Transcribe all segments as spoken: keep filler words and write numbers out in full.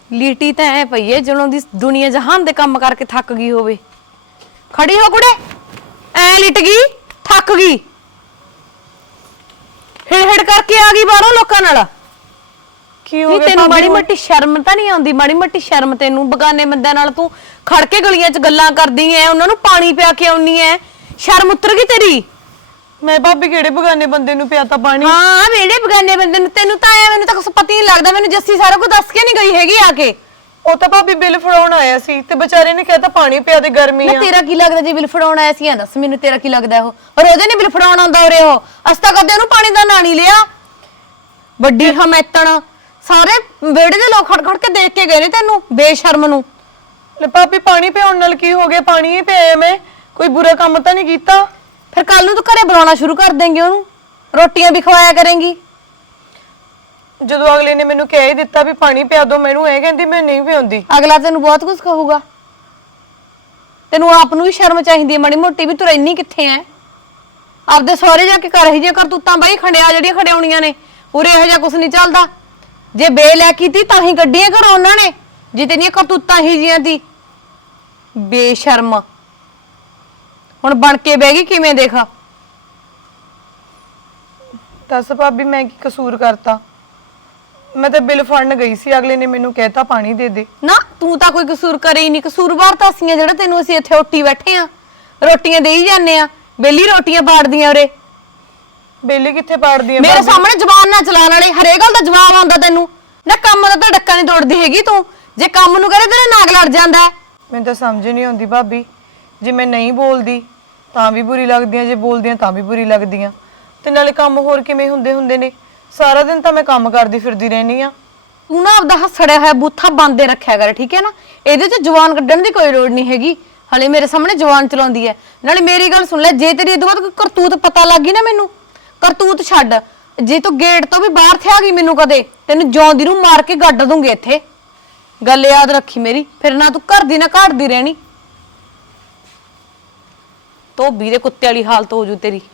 ਲੀਟੀ ਤਾਂ ਐ ਪਈ ਏ ਜਦੋਂ ਦੀ ਦੁਨੀਆ ਜਹਾਨ ਦੇ ਕੰਮ ਕਰਕੇ ਥੱਕ ਗਈ ਹੋਵੇ। ਖੜੀ ਹੋ ਕੁੜੇ, ਐ ਲਿਟ ਗਈ, ਥੱਕ ਗਈ, ਹਿੜ ਹਿੜ ਕਰਕੇ ਆ ਗਈ ਬਾਹਰੋਂ ਲੋਕਾਂ ਨਾਲ। ਕੀ ਹੋ ਗਿਆ? ਤੈਨੂੰ ਮਾੜੀ ਮੋਟੀ ਸ਼ਰਮ ਤਾਂ ਨਹੀਂ ਆਉਂਦੀ? ਮਾੜੀ ਮੋਟੀ ਸ਼ਰਮ ਤੈਨੂੰ? ਬਗਾਨੇ ਬੰਦਿਆਂ ਨਾਲ ਤੂੰ ਖੜ ਕੇ ਗਲੀਆਂ 'ਚ ਗੱਲਾਂ ਕਰਦੀ ਐ, ਉਹਨਾਂ ਨੂੰ ਪਾਣੀ ਪਿਆ ਕੇ ਆਉਣੀ ਐ, ਸ਼ਰਮ ਉਤਰ ਗਈ ਤੇਰੀ? ਮੈਂ ਭਾਬੀ ਕਿਹੜੇ ਬਗਾਨੇ ਬੰਦੇ ਨੂੰ ਪਿਆਤਾ ਪਾਣੀ? ਹਾਂ ਵੇੜੇ ਬਗਾਨੇ ਬੰਦੇ ਨੂੰ, ਤੈਨੂੰ ਤਾਂ ਐ ਮੈਨੂੰ ਤਾਂ ਕੁਛ ਪਤਾ ਹੀ ਨਹੀਂ ਲੱਗਦਾ। ਮੈਨੂੰ ਜੱਸੀ ਸਾਰਾ ਕੁਝ ਦੱਸ ਕੇ ਨਹੀਂ ਗਈ ਹੈਗੀ ਆ ਕੇ। ਉਹ ਤਾਂ ਭਾਬੀ ਬਿੱਲ ਫੜਾਉਣ ਆਇਆ ਸੀ ਤੇ ਵਿਚਾਰੇ ਨੇ ਕਹਿਤਾ ਪਾਣੀ ਪਿਆ ਦੇ, ਗਰਮੀ ਆ। ਤੇਰਾ ਕੀ ਲੱਗਦਾ ਜੇ ਬਿੱਲ ਫੜਾਉਣ ਆਇਆ ਸੀ? ਦੱਸ ਮੈਨੂੰ ਤੇਰਾ ਕੀ ਲੱਗਦਾ? ਉਹ ਰੋਜ਼ੇ ਨਹੀਂ ਬਿੱਲ ਫੜਾਉਣ ਆਉਂਦਾ ਉਰੇ? ਉਹ ਅਸਤਾ ਕਦੇ ਉਹਨੂੰ ਪਾਣੀ ਦਾ ਨਾਂ ਨਹੀਂ ਲਿਆ। ਵੱਡੀ ਹਮੈਤਣ, ਸਾਰੇ ਵੇੜੇ ਦੇ ਲੋਕ ਖੜ ਖੜ ਕੇ ਦੇਖ ਕੇ ਗਏ ਨੇ ਤੈਨੂੰ, ਬੇਸ਼ਰਮ ਨੂੰ। ਲੈ ਭਾਬੀ ਪਾਣੀ ਪਿਆਉਣ ਨਾਲ ਕੀ ਹੋ ਗਿਆ? ਪਾਣੀ ਹੀ ਪਿਆਇਆ ਮੈਂ, ਕੋਈ ਬੁਰਾ ਕੰਮ ਤਾਂ ਨਹੀਂ ਕੀਤਾ। ਫਿਰ ਕੱਲ ਨੂੰ ਤੂੰ ਘਰੇ ਬੁਲਾਉਣਾ ਸ਼ੁਰੂ ਕਰ ਦੇਂਗੀ ਉਹਨੂੰ, ਰੋਟੀਆਂ ਵੀ ਖਵਾਇਆ ਕਰੇਂਗੀ। ਜਦੋਂ ਅਗਲੇ ਨੇ ਮੈਨੂੰ ਕਹਿ ਹੀ ਦਿੱਤਾ ਵੀ ਪਾਣੀ ਪਿਆ ਦੋ, ਮੈਨੂੰ ਇਹ ਕਹਿੰਦੀ ਮੈਂ ਨਹੀਂ ਪਿਆਉਂਦੀ। ਅਗਲਾ ਤੈਨੂੰ ਬਹੁਤ ਕੁਝ ਕਹੂਗਾ। ਤੈਨੂੰ ਆਪ ਨੂੰ ਵੀ ਸ਼ਰਮ ਚਾਹੀਦੀ ਹੈ ਮਾੜੀ ਮੋਟੀ, ਵੀ ਤੂੰ ਰਹਿਨੀ ਕਿੱਥੇ ਐ? ਆਪਦੇ ਸਹੁਰੇ ਜਾ ਕੇ ਕਰ ਹੀ ਜੇ ਕਰਤੂਤਾਂ ਬਾਈ, ਖੰਡਿਆ ਜਿਹੜੀਆਂ ਖੜਿਆਉਣੀਆਂ ਨੇ। ਉਰੇ ਇਹੋ ਜਿਹਾ ਕੁਝ ਨਹੀਂ ਚੱਲਦਾ। ਜੇ ਬੇਲੈ ਕੀਤੀ ਤਾਂ ਹੀ ਗੱਡੀਆਂ ਘਰੋਂ ਉਹਨਾਂ ਨੇ, ਜੇ ਤੇਰੀਆਂ ਕਰਤੂਤਾਂ ਹੀ ਜੀਆਂ ਦੀ। ਬੇਸ਼ਰਮ ਹੁਣ ਬਣ ਕੇ ਬਹਿ ਗਈ ਕਿਵੇਂ? ਦੇਖ ਦੱਸ ਭਾਬੀ ਮੈਂ ਕੀ ਕਸੂਰ ਕਰਤਾ? ਮੈਂ ਤਾਂ ਬਿੱਲ ਫੜਨ ਗਈ ਸੀ, ਅਗਲੇ ਨੇ ਮੈਨੂੰ ਕਹਿਤਾ ਪਾਣੀ ਦੇ ਦੇ। ਨਾ ਤੂੰ ਤਾਂ ਕੋਈ ਕਸੂਰ ਕਰੇ ਹੀ ਨਹੀਂ। ਕਸੂਰਵਾਰ ਤਾਂ ਅਸੀਂ ਆ ਜਿਹੜਾ ਤੈਨੂੰ ਅਸੀਂ ਇੱਥੇ ਉੱਟੀ ਬੈਠੇ ਆ, ਰੋਟੀਆਂ ਦੇਈ ਜਾਂਦੇ ਆ, ਬੇਲੀ ਰੋਟੀਆਂ ਪਾੜਦੀਆਂ ਉਰੇ। ਬੇਲੀ ਕਿੱਥੇ ਪਾੜਦੀ ਆ? ਮੇਰੇ ਸਾਹਮਣੇ ਜ਼ਬਾਨ ਨਾ ਚਲਾਣ ਵਾਲੇ, ਹਰੇਕ ਗੱਲ ਦਾ ਜਵਾਬ ਆਉਂਦਾ ਤੈਨੂੰ। ਨਾ ਕੰਮ ਦਾ ਤਾਂ ਡੱਕਾ ਨਹੀਂ ਤੋੜਦੀ ਹੈਗੀ ਤੂੰ। ਜੇ ਕੰਮ ਨੂੰ ਕਰੇ ਤੇਰੇ ਨਾਗ ਲੜ ਜਾਂਦਾ। ਮੈਨੂੰ ਤਾਂ ਸਮਝ ਨਹੀਂ ਆਉਂਦੀ ਭਾਬੀ, ਜੇ ਮੈਂ ਨਹੀਂ ਬੋਲਦੀ ਤਾਂ ਵੀ ਬੁਰੀ ਲੱਗਦੀਆਂ, ਜੇ ਬੋਲਦੀਆਂ ਤਾਂ ਵੀ ਬੁਰੀ ਲੱਗਦੀਆਂ। ਤੇ ਨਾਲੇ ਕੰਮ ਹੋਰ ਕਿਵੇਂ ਹੁੰਦੇ ਹੁੰਦੇ ਨੇ? ਸਾਰਾ ਦਿਨ ਤਾਂ ਮੈਂ ਕੰਮ ਕਰਦੀ ਫਿਰਦੀ ਰਹਿਣੀ ਆ। ਤੂੰ ਨਾ ਆਪਦਾ ਹੱਸੜਿਆ ਹੋਇਆ ਬੂਥਾ ਬੰਦੇ ਰੱਖਿਆ ਕਰ, ਠੀਕ ਹੈ ਨਾ? ਇਹਦੇ 'ਚ ਜਵਾਨ ਕੱਢਣ ਦੀ ਕੋਈ ਲੋੜ ਨਹੀਂ ਹੈਗੀ। ਹਲੇ ਮੇਰੇ ਸਾਹਮਣੇ ਜਵਾਨ ਚਲਾਉਂਦੀ ਹੈ। ਨਾਲੇ ਮੇਰੀ ਗੱਲ ਸੁਣ ਲੈ, ਜੇ ਤੇਰੀ ਇਹਦੋਂ ਬਾਅਦ ਕੋਈ ਕਰਤੂਤ ਪਤਾ ਲੱਗ ਗਈ ਨਾ ਮੈਨੂੰ, ਕਰਤੂਤ ਛੱਡ, ਜੇ ਤੂੰ ਗੇਟ ਤੋਂ ਵੀ ਬਾਹਰ ਥੇ ਆ ਗਈ ਮੈਨੂੰ ਕਦੇ, ਤੈਨੂੰ ਜਿਉਂਦੀ ਨੂੰ ਮਾਰ ਕੇ ਗੱਡ ਦੂੰਗੀ ਇੱਥੇ। ਗੱਲ ਯਾਦ ਰੱਖੀ ਮੇਰੀ। ਫਿਰ ਨਾ ਤੂੰ ਘਰ ਦੀ ਨਾ ਘਾਟਦੀ ਰਹਿਣੀ। ਧੋਬੀ ਦੇ ਕੁੱਤੇ ਵਾਲੀ ਹਾਲਤ ਹੋ ਜੂ ਤੇਰੀ।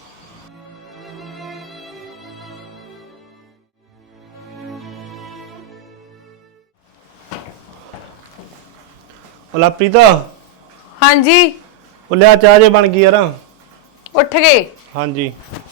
ਉਹ ਲਾਪ੍ਰੀਤਾ, ਹਾਂਜੀ ਉਹ ਲਿਆ ਚਾਹ ਜੇ ਬਣ ਗਈ ਯਾਰ। ਉੱਠ ਗਏ? ਹਾਂਜੀ।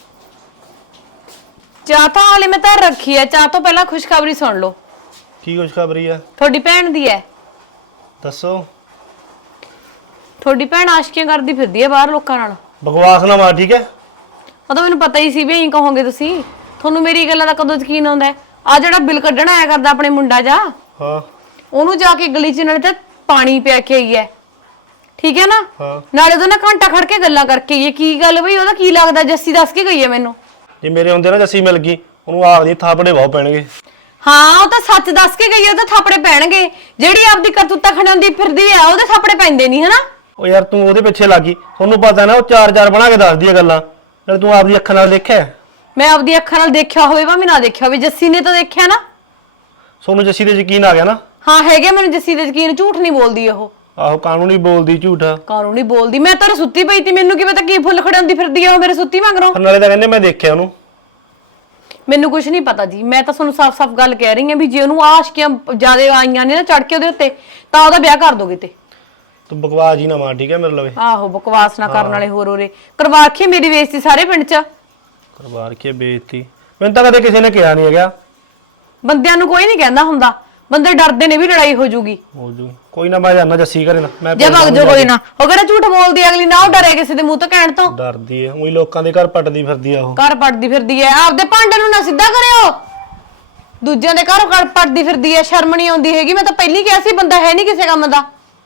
ਚਾਹ ਤਾਂ ਹਾਲੇ ਮੈਂ ਤਾਂ ਰੱਖੀ ਹੈ। ਚਾਹ ਤੋਂ ਪਹਿਲਾਂ ਖੁਸ਼ਖਬਰੀ ਸੁਣ ਲਓ। ਕੀ ਖੁਸ਼ਖਬਰੀ ਆ? ਤੁਹਾਡੀ ਭੈਣ ਦੀ ਹੈ। ਦੱਸੋ। ਤੁਹਾਡੀ ਭੈਣ ਆਸ਼ਕੀਆਂ ਕਰਦੀ ਫਿਰਦੀ ਹੈ ਬਾਹਰ ਲੋਕਾਂ ਨਾਲ। ਬਕਵਾਸ ਨਾ ਮਾਰ, ਠੀਕ ਹੈ? ਉਹ ਤਾਂ ਮੈਨੂੰ ਪਤਾ ਹੀ ਸੀ ਵੀ ਐਂ ਕਹੋਗੇ ਤੁਸੀਂ। ਤੁਹਾਨੂੰ ਮੇਰੀ ਗੱਲਾਂ ਦਾ ਕਦੋਂ ਯਕੀਨ ਆਉਂਦਾ? ਆ ਜਿਹੜਾ ਬਿੱਲ ਕੱਢਣ ਆਇਆ ਕਰਦਾ ਆਪਣੇ ਮੁੰਡਾ ਜਾ, ਹਾਂ, ਉਹਨੂੰ ਜਾ ਕੇ ਗਲੀ 'ਚ ਨਾਲੇ ਤਾਂ ਪਾਣੀ ਪਿਆ ਕੇ ਆਈ ਹੈ, ਠੀਕ ਹੈ ਨਾ? ਹਾਂ। ਨਾਲੇ ਉਹਦੇ ਨਾਲ ਘੰਟਾ ਖੜ ਕੇ ਗੱਲਾਂ ਕਰਕੇ ਆਈ ਹੈ। ਕੀ ਗੱਲ ਬਈ, ਉਹਦਾ ਕੀ ਲੱਗਦਾ? ਜੱਸੀ ਦੱਸ ਕੇ ਗਈ ਹੈ ਮੈਨੂੰ। ਜੇ ਮੇਰੇ ਹੁੰਦੇ ਨਾ ਜੱਸੀ ਮਿਲ ਗਈ, ਉਹਨੂੰ ਆਖਦੀ ਥਾਪੜੇ ਬਹੁਤ ਪੈਣਗੇ। ਹਾਂ ਉਹ ਤਾਂ ਸੱਚ ਦੱਸ ਕੇ ਗਈ ਹੈ, ਉਹਦੇ ਥਾਪੜੇ ਪੈਣਗੇ। ਜਿਹੜੀ ਆਪਦੀ ਕਰਤੂਤਾ ਖਣਾਉਂਦੀ ਫਿਰਦੀ ਆ, ਉਹਦੇ ਥਾਪੜੇ ਪੈਂਦੇ ਨਹੀਂ, ਹਨਾ? ਉਹ ਯਾਰ ਤੂੰ ਉਹਦੇ ਪਿੱਛੇ ਲੱਗੀ, ਤੁਹਾਨੂੰ ਪਤਾ ਨਾ ਉਹ ਚਾਰ ਚਾਰ ਬਣਾ ਕੇ ਦੱਸਦੀ ਆ ਗੱਲਾਂ। ਨਾਲੇ ਤੂੰ ਆਪਦੀ ਅੱਖਾਂ ਨਾਲ ਦੇਖਿਆ? ਮੈਂ ਆਪਦੀ ਅੱਖਾਂ ਨਾਲ ਦੇਖਿਆ ਹੋਵੇ ਭਾਵੇਂ ਨਾ ਦੇਖਿਆ ਹੋਵੇ, ਜੱਸੀ ਨੇ ਤਾਂ ਦੇਖਿਆ ਨਾ। ਸੋਨੂੰ ਜੱਸੀ ਤੇ ਯਕੀਨ ਆ ਗਿਆ ਨਾ? ਹਾਂ ਹੈਗਾ ਮੈਨੂੰ ਜੱਸੀ ਤੇ ਯਕੀਨ। ਝੂਠ ਨਹੀਂ ਬੋਲਦੀ ਉਹ। ਆਹੋ, ਕਾਨੂੰਨੀ ਬੋਲਦੀ ਝੂਠਾ। ਕਾਨੂੰਨੀ ਬੋਲਦੀ? ਮੈਂ ਤਾਂ ਸੁੱਤੀ ਪਈ ਤੀ, ਮੈਨੂੰ ਕੀ ਪਤਾ ਕੀ ਫੁੱਲ ਖੜਾਉਂਦੀ ਫਿਰਦੀ ਆ ਉਹ ਮੇਰੇ ਸੁੱਤੀ ਵਾਂਗਰੋਂ। ਨਾਲੇ ਤਾਂ ਕਹਿੰਦੇ ਮੈਂ ਦੇਖਿਆ ਉਹਨੂੰ। ਮੈਨੂੰ ਕੁਝ ਨਹੀਂ ਪਤਾ ਜੀ। ਮੈਂ ਤਾਂ ਤੁਹਾਨੂੰ ਸਾਫ਼-ਸਾਫ਼ ਗੱਲ ਕਹਿ ਰਹੀ ਹਾਂ ਵੀ ਜੇ ਉਹਨੂੰ ਆਸ਼ਕੀਆਂ ਜ਼ਿਆਦੇ ਆਈਆਂ ਨੇ ਨਾ ਚੜ ਕੇ ਉਹਦੇ ਉੱਤੇ, ਤਾਂ ਉਹਦਾ ਵਿਆਹ ਕਰ ਦੋਗੇ। ਤੇ ਤੂੰ ਬਕਵਾਸ ਹੀ ਨਾ ਮਾਰ, ਠੀਕ ਹੈ ਮੇਰੇ ਲਵੇ? ਆਹੋ ਬਕਵਾਸ ਨਾ ਕਰਨ ਵਾਲੇ ਹੋਰ ਹੋਰੇ ਕਰਵਾ ਰੱਖੀ ਮੇਰੀ ਬੇਇੱਜ਼ਤੀ ਸਾਰੇ ਪਿੰਡ 'ਚ। ਕਰਵਾ ਰੱਖੀ ਬੇਇੱਜ਼ਤੀ? ਮੈਨੂੰ ਤਾਂ ਕਦੇ ਕਿਸੇ ਨੇ ਕਿਹਾ ਨਹੀਂ ਹੈਗਾ। ਬੰਦਿਆਂ ਨੂੰ ਕੋਈ ਨਹੀਂ ਕਹਿੰਦਾ ਹੁੰਦਾ, ਬੰਦੇ ਡਰਦੇ ਨੇ ਵੀ ਲੜਾਈ ਹੋ ਜੂਗੀ। ਹੋ ਜੂ ਕੋਈ ਨਾ, ਮੈਂ ਜਾਣਾ ਜੱਸੀ ਘਰੇ ਨਾ। ਮੈਂ ਜੇ ਵਗ ਜੋ ਕੋਈ ਨਾ, ਉਹ ਕਿਹੜਾ ਝੂਠ ਬੋਲਦੀ ਅਗਲੀ, ਨਾ ਉਹ ਡਰੇ ਕਿਸੇ ਦੇ ਮੂੰਹ ਤੋਂ ਕਹਿਣ ਤੋਂ। ਡਰਦੀ ਐ, ਉਹੀ ਲੋਕਾਂ ਦੇ ਘਰ ਪੱਟਦੀ ਫਿਰਦੀ ਆ ਉਹ। ਘਰ ਪੱਟਦੀ ਫਿਰਦੀ ਐ, ਆਪਦੇ ਭਾਂਡੇ ਨੂੰ ਨਾ ਸਿੱਧਾ ਕਰਿਓ, ਦੂਜਿਆਂ ਦੇ ਘਰੋਂ ਘਰ ਪੱਟਦੀ ਫਿਰਦੀ ਐ। ਸ਼ਰਮ ਨਹੀਂ ਆਉਂਦੀ ਹੈਗੀ? ਮੈਂ ਤਾਂ ਪਹਿਲੀ ਕਿਹਾ ਸੀ ਬੰਦਾ ਹੈ ਨਹੀਂ ਕਿਸੇ ਕੰਮ ਦਾ।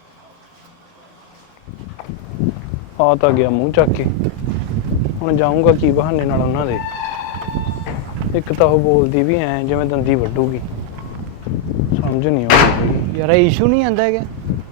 ਆ ਤਾਂ ਗਿਆ ਮੂੰਹ ਚੱਕ ਕੇ। ਹੁਣ ਜਾਊਂਗਾ ਕੀ ਬਹਾਨੇ ਨਾਲ ਉਹਨਾਂ ਦੇ। ਇੱਕ ਤਾਂ ਉਹ ਬੋਲਦੀ ਵੀ ਐ ਜਿਵੇਂ ਦੰਦੀ ਵੱਢੂਗੀ, ਸਮਝ ਨਹੀਂ ਆਉਂਦੀ ਯਾਰ। ਇਸ਼ੂ ਨਹੀਂ ਆਂਦਾ ਹੈਗਾ,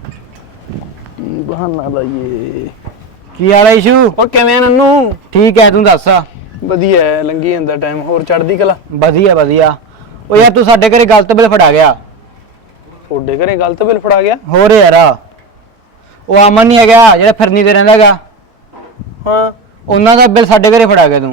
ਬਹਾਨਾ ਲਾਈਏ। ਕੀ ਹਾਲ ਹੈ ਇਸ਼ੂ? ਉਹ ਕਿਵੇਂ ਨੰਨੂ? ਠੀਕ ਹੈ, ਤੂੰ ਦੱਸ। ਵਧੀਆ ਐ, ਲੰਘੀ ਜਾਂਦਾ ਟਾਈਮ। ਹੋਰ ਚੜ੍ਹਦੀ ਕਲਾ? ਵਧੀਆ ਵਧੀਆ। ਉਹ ਯਾਰ ਤੂੰ ਸਾਡੇ ਘਰੇ ਗਲਤ ਬਿੱਲ ਫੜਾ ਗਿਆ। ਤੁਹਾਡੇ ਘਰੇ ਗਲਤ ਬਿੱਲ ਫੜਾ ਗਿਆ? ਹੋਰ ਯਾਰ, ਉਹ ਅਮਨ ਨਹੀਂ ਹੈਗਾ ਜਿਹੜਾ ਫਿਰਨੀ ਤੇ ਰਹਿੰਦਾ ਹੈਗਾ, ਹਾਂ, ਉਹਨਾਂ ਦਾ ਬਿੱਲ ਸਾਡੇ ਘਰੇ ਫੜਾ ਗਿਆ ਤੂੰ।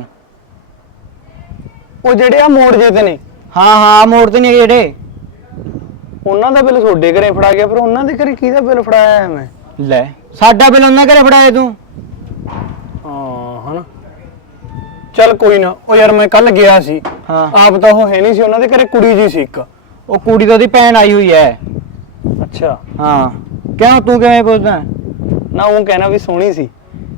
ਉਹ ਜਿਹੜੇ ਆ ਮੋੜ ਜੇ ਤੇ ਨੇ? ਹਾਂ ਹਾਂ, ਮੋੜ ਤੇ ਨਹੀਂ ਹੈਗੇ ਜਿਹੜੇ। ਉਹਨਾਂ ਦਾ ਬਿੱਲ ਤੁਹਾਡੇ ਘਰੇ ਫੜਾ ਗਿਆ, ਫਿਰ ਉਹਨਾਂ ਦੇ ਘਰੇ ਕਿਹਦਾ ਬਿੱਲ ਫੜਾਇਆ ਮੈਂ? ਲੈ ਸਾਡਾ ਬਿੱਲ ਉਹਨਾਂ ਘਰੇ ਫੜਾਇਆ ਤੂੰ? ਹਾਂ ਹਨਾ, ਚੱਲ ਕੋਈ ਨਾ। ਉਹ ਯਾਰ ਮੈਂ ਕੱਲ ਗਿਆ ਸੀ, ਹਾਂ। ਆਪ ਤਾਂ ਉਹ ਹੈ ਨਹੀਂ ਸੀ, ਉਹਨਾਂ ਦੇ ਘਰੇ ਕੁੜੀ ਜੀ ਸੀ ਇੱਕ। ਉਹ ਕੁੜੀ ਤਾਂ ਉਹਦੀ ਭੈਣ ਆਈ ਹੋਈ ਐ। ਅੱਛਾ, ਹਾਂ ਕਿਉਂ ਤੂੰ ਕਿਵੇਂ ਪੁੱਛਦਾ? ਨਾ ਉਹ ਕਹਿਣਾ ਵੀ ਸੋਹਣੀ ਸੀ।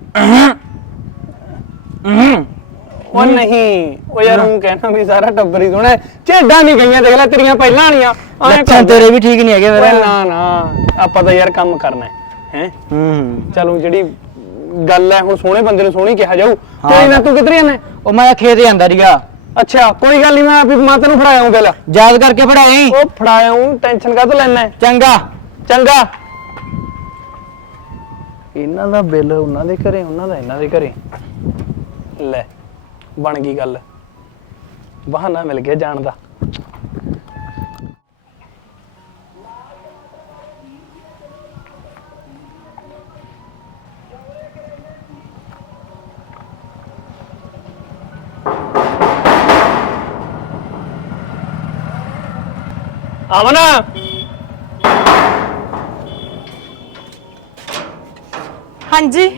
ਉਹ ਨਹੀਂ, ਉਹ ਯਾਰ ਉਹ ਕਹਿਣਾ ਵੀ ਸਾਰਾ ਟੱਬਰ ਹੀ ਸੋਹਣਾ। ਝੇਡਾਂ ਨਹੀਂ ਗਈਆਂ ਦੇਖ ਲੈ ਤੇਰੀਆਂ ਪਹਿਲਾਂ ਵਾਲੀਆਂ। ਲੱਛਣ ਤੇਰੇ ਵੀ ਠੀਕ ਨਹੀਂ ਹੈਗੇ ਓਏ ਫਿਰ। ਨਾ ਨਾ, ਆਪਾਂ ਤਾਂ ਯਾਰ ਕੰਮ ਕਰਨਾ ਹੈ ਹੈ। ਹੂੰ ਚਲੋ ਜਿਹੜੀ ਗੱਲ ਹੈ, ਹੁਣ ਸੋਹਣੇ ਬੰਦੇ ਨੂੰ ਸੋਹਣੀ ਕਿਹਾ ਜਾਊ। ਕੋਈ ਨਾ, ਤੂੰ ਕਿੱਧਰ ਜਾਣਾ? ਉਹ ਮੈਂ ਖੇਤ ਜਾਂਦਾ ਸੀਗਾ। ਅੱਛਾ ਕੋਈ ਗੱਲ ਨਹੀਂ, ਮੈਂ ਆਪੀ ਮਾਂ ਤੈਨੂੰ ਫੜਾਇਆ ਬਿੱਲ। ਯਾਦ ਕਰਕੇ ਫੜਾਈ। ਉਹ ਫੜਾਇਆ ਹੂੰ, ਟੈਨਸ਼ਨ ਕਾਹਤੋਂ ਲੈਣਾ? ਚੰਗਾ ਚੰਗਾ। ਇਹਨਾਂ ਦਾ ਬਿੱਲ ਉਹਨਾਂ ਦੇ ਘਰੇ, ਉਹਨਾਂ ਦਾ ਇਹਨਾਂ ਦੇ ਘਰੇ। ਲੈ ਬਣ ਗਈ ਗੱਲ, ਬਹਾਨਾ ਮਿਲ ਗਿਆ ਜਾਣ ਦਾ। ਆਵਣਾ ਹਾਂਜੀ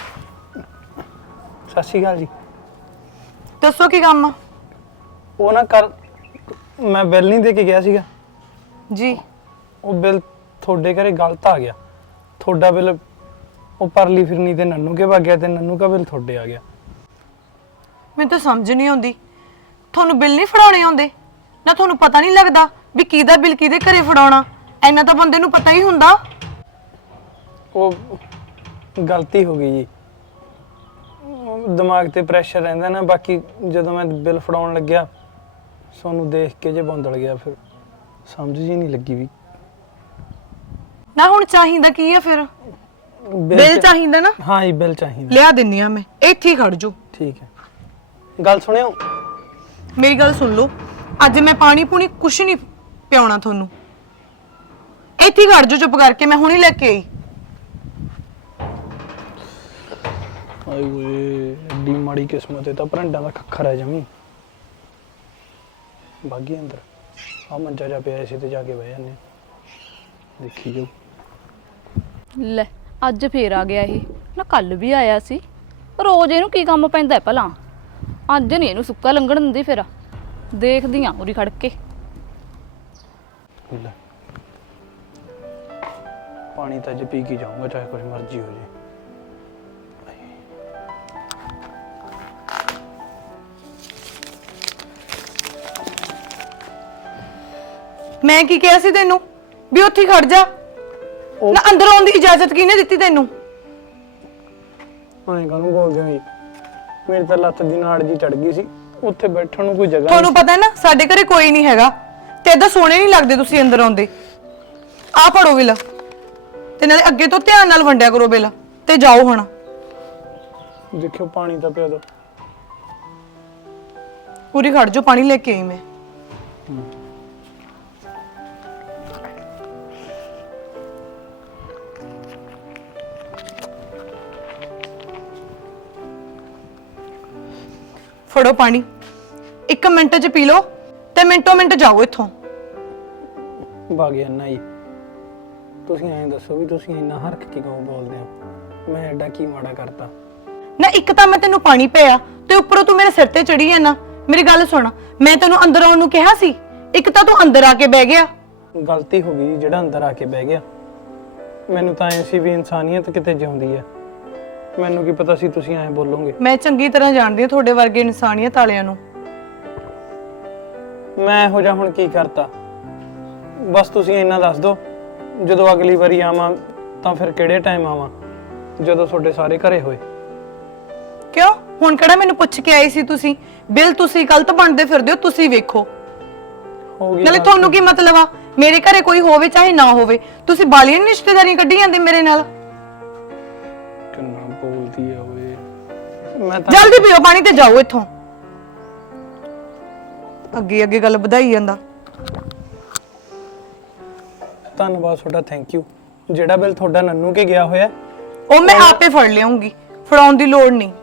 ਸਤਿ ਸ਼੍ਰੀ ਅਕਾਲ ਜੀ। ਦੱਸੋ ਕੀ ਕੰਮ ਆ? ਉਹ ਨਾ ਕਰ, ਮੈਂ ਬਿੱਲ ਨਹੀਂ ਦੇ ਕੇ ਗਿਆ ਸੀਗਾ ਜੀ। ਉਹ ਬਿੱਲ ਤੁਹਾਡੇ ਘਰੇ ਗਲਤ ਆ ਗਿਆ। ਤੁਹਾਡਾ ਬਿੱਲ ਉਹ ਪਰਲੀ ਫਿਰਨੀ ਤੇ ਨੰਨੂ ਕੇ ਵਗ ਗਿਆ, ਤੇ ਨੰਨੂ ਦਾ ਬਿੱਲ ਤੁਹਾਡੇ ਆ ਗਿਆ। ਮੈਨੂੰ ਤਾਂ ਸਮਝ ਨਹੀਂ ਆਉਂਦੀ, ਤੁਹਾਨੂੰ ਬਿੱਲ ਨਹੀਂ ਫੜਾਉਣੇ ਆਉਂਦੇ ਨਾ? ਤੁਹਾਨੂੰ ਪਤਾ ਨਹੀਂ ਲੱਗਦਾ ਵੀ ਕਿਹਦਾ ਬਿੱਲ ਕਿਹਦੇ ਘਰੇ ਫੜਾਉਣਾ? ਇੰਨਾ ਤਾਂ ਬੰਦੇ ਨੂੰ ਪਤਾ ਹੀ ਹੁੰਦਾ। ਉਹ ਗਲਤੀ ਹੋ ਗਈ ਜੀ, ਉਹ ਦਿਮਾਗ ਤੇ ਪ੍ਰੈਸ਼ਰ ਰਹਿੰਦਾ ਨਾ। ਬਾਕੀ ਜਦੋਂ ਮੈਂ ਬਿੱਲ ਫੜਾਉਣ ਲੱਗਿਆ, ਤੁਹਾਨੂੰ ਦੇਖ ਕੇ ਜੇ ਬੰਦਲ ਗਿਆ, ਫਿਰ ਸਮਝ ਜੀ ਨਹੀਂ ਲੱਗੀ ਵੀ ਨਾ ਹੁਣ ਚਾਹੀਦਾ ਕੀ ਆ ਫਿਰ? ਬਿੱਲ ਚਾਹੀਦਾ ਨਾ? ਹਾਂ ਜੀ ਬਿੱਲ ਚਾਹੀਦਾ। ਲਿਆ ਦਿੰਨੀ ਆ ਮੈਂ, ਇੱਥੇ ਹੀ ਖੜ ਜਾਓ। ਠੀਕ ਹੈ, ਗੱਲ ਸੁਣਿਓ। ਮੇਰੀ ਗੱਲ ਸੁਣ ਲਓ, ਅੱਜ ਮੈਂ ਪਾਣੀ ਪੂਣੀ ਕੁਛ ਨਹੀਂ ਪਿਆਉਣਾ ਤੁਹਾਨੂੰ। ਇੱਥੇ ਹੀ ਖੜ ਜਾਓ ਚੁੱਪ ਕਰਕੇ, ਮੈਂ ਹੁਣੇ ਲੈ ਕੇ ਆਈ। ਆਏ ਓਏ, ਐਡੀ ਮਾੜੀ ਕਿਸਮਤ ਹੈ ਤਾਂ ਭਰੰਡਾਂ ਦਾ ਖੱਖਰ ਹੈ ਜਮੀ। ਬਾਗੀ ਅੰਦਰ ਆ ਮੰਜਾ ਜਾ ਪਿਆ ਸੀ ਤੇ ਜਾ ਕੇ ਬਹਿ ਜਾਂਦੇ ਹਾਂ। ਦੇਖੀ ਜਾਓ। ਲੈ ਅੱਜ ਫੇਰ ਆ ਗਿਆ ਇਹ ਨਾ, ਕੱਲ ਵੀ ਆਇਆ ਸੀ। ਰੋਜ਼ ਇਹਨੂੰ ਕੀ ਕੰਮ ਪੈਂਦਾ ਭਲਾ? ਅੱਜ ਨਹੀਂ ਇਹਨੂੰ ਸੁੱਕਾ ਲੰਘਣ ਦਿੰਦੀ, ਫਿਰ ਦੇਖਦੀ ਆ ਉਰੀ ਖੜ ਕੇ। ਲੈ ਪਾਣੀ ਤਾਂ ਅੱਜ ਪੀ ਕੇ ਜਾਊਂਗਾ, ਚਾਹੇ ਕੁਝ ਮਰਜ਼ੀ ਹੋ ਜੇ। ਮੈਂ ਕੀ ਕਿਹਾ ਸੀ ਤੈਨੂੰ ਵੀ ਉੱਥੇ ਹੀ ਖੜ ਜਾ? ਨਾ ਅੰਦਰ ਆਉਣ ਦੀ ਇਜਾਜ਼ਤ ਕਿਹਨੇ ਦਿੱਤੀ ਤੈਨੂੰ? ਐਂ ਕਾਹਨੂੰ ਬੋਲਦੇ ਹੋ ਜੀ? ਮੇਰੀ ਤਾਂ ਲੱਤ ਦੀ ਨਾੜ ਜੀ ਚੜ ਗਈ ਸੀ, ਉੱਥੇ ਬੈਠਣ ਨੂੰ ਕੋਈ ਜਗ੍ਹਾ ਤੁਹਾਨੂੰ ਪਤਾ ਹੈ ਨਾ ਸਾਡੇ ਘਰੇ ਕੋਈ ਨਹੀਂ ਹੈਗਾ, ਤੇ ਏਦਾਂ ਸੋਹਣੇ ਨਹੀਂ ਲੱਗਦੇ ਤੁਸੀਂ ਅੰਦਰ ਆਉਂਦੇ। ਆ ਫੜੋ ਬਿੱਲ, ਤੇ ਨਾਲੇ ਅੱਗੇ ਤੋਂ ਧਿਆਨ ਨਾਲ ਵੰਡਿਆ ਕਰੋ ਬਿੱਲ। ਤੇ ਜਾਓ ਹੁਣ। ਨਹੀਂ। ਦੇਖਿਓ ਪਾਣੀ ਤਾਂ ਪਿਆ ਦੋ। ਪੂਰੀ ਖੜ ਜਾਓ, ਪਾਣੀ ਲੈ ਕੇ ਆਈ ਮੈਂ। ਫੜੋ ਪਾਣੀ, ਇੱਕ ਮਿੰਟ ਚ ਪੀ ਲਓ ਤੇ ਮਿੰਟੋ ਮਿੰਟ ਜਾਓ ਇੱਥੋਂ। ਭਾਗ ਜਾਨਾ ਜੀ। ਤੁਸੀਂ ਐਂ ਦੱਸੋ ਵੀ ਤੁਸੀਂ ਇੰਨਾ ਹਰਖ ਕਿਉਂ ਬੋਲਦੇ ਹੋ? ਮੈਂ ਐਡਾ ਕੀ ਮਾੜਾ ਕਰਤਾ? ਨਾ ਇੱਕ ਤਾਂ ਮੈਂ ਤੈਨੂੰ ਪਾਣੀ ਪਿਆ ਤੇ ਉੱਪਰੋਂ ਤੂੰ ਮੇਰੇ ਸਿਰ ਤੇ ਚੜੀ ਹੈ ਨਾ। ਮੇਰੀ ਗੱਲ ਸੁਣ, ਮੈਂ ਤੈਨੂੰ ਅੰਦਰ ਆਉਣ ਨੂੰ ਕਿਹਾ ਸੀ, ਇੱਕ ਤਾਂ ਤੂੰ ਅੰਦਰ ਆ ਕੇ ਬਹਿ ਗਿਆ। ਗਲਤੀ ਹੋ ਗਈ ਜਿਹੜਾ ਅੰਦਰ ਆ ਕੇ ਬਹਿ ਗਿਆ। ਮੈਨੂੰ ਤਾਂ ਐ ਸੀ ਵੀ ਇਨਸਾਨੀਅਤ ਕਿਤੇ ਜਿਉਂਦੀ ਹੈ, ਮੈਨੂੰ ਕੀ ਪਤਾ ਸੀ ਤੁਸੀਂ ਐਂ ਬੋਲੋਗੇ। ਮੈਂ ਚੰਗੀ ਤਰ੍ਹਾਂ ਜਾਣਦੀ ਹਾਂ ਤੁਹਾਡੇ ਵਰਗੇ ਇਨਸਾਨੀਅਤ ਵਾਲਿਆਂ ਨੂੰ। ਮੈਂ ਇਹੋ ਜਿਹਾ ਹੁਣ ਕੀ ਕਰਤਾ? ਬਸ ਤੁਸੀਂ ਇੰਨਾ ਦੱਸ ਦਿਓ, ਜਦੋਂ ਅਗਲੀ ਵਾਰੀ ਆਵਾਂ ਤਾਂ ਫਿਰ ਕਿਹੜੇ ਟਾਈਮ ਆਵਾਂ, ਜਦੋਂ ਤੁਹਾਡੇ ਸਾਰੇ ਘਰੇ ਹੋਏ। ਕਿਉਂ ਹੁਣ ਕਿਹੜਾ ਮੈਨੂੰ ਪੁੱਛ ਕੇ ਆਏ ਸੀ ਤੁਸੀਂ? ਬਿੱਲ ਤੁਸੀਂ ਗਲਤ ਬਣਦੇ ਫਿਰਦੇ ਹੋ, ਤੁਸੀਂ ਵੇਖੋ। ਹੋ ਗਈ ਨਾਲੇ ਗੱਲ। ਤੁਹਾਨੂੰ ਕੀ ਮਤਲਬ ਆ ਮੇਰੇ ਘਰੇ ਕੋਈ ਹੋਵੇ ਚਾਹੇ ਨਾ ਹੋਵੇ? ਤੁਸੀਂ ਬਾਲੀਆਂ ਨੀ ਰਿਸ਼ਤੇਦਾਰੀਆਂ ਕੱਢੀ ਜਾਂਦੇ ਮੇਰੇ ਨਾਲ। ਕਿੰਨਾ ਬੋਲਦੀ ਆ ਓਏ। ਮੈਂ ਤਾਂ ਜਲਦੀ ਪੀਓ ਪਾਣੀ ਤੇ ਜਾਓ ਇੱਥੋਂ। ਅੱਗੇ ਅੱਗੇ ਗੱਲ ਵਧਾਈ ਜਾਂਦਾ। ਧੰਨਵਾਦ ਤੁਹਾਡਾ, ਥੈਂਕ ਯੂ। ਜਿਹੜਾ ਬਿੱਲ ਤੁਹਾਡਾ ਨੰਨੂ ਕੇ ਗਿਆ ਹੋਇਆ ਉਹ ਮੈਂ ਆਪੇ ਫੜ ਲਿਆਉਂਗੀ, ਫੜਾਉਣ ਦੀ ਲੋੜ ਨਹੀਂ।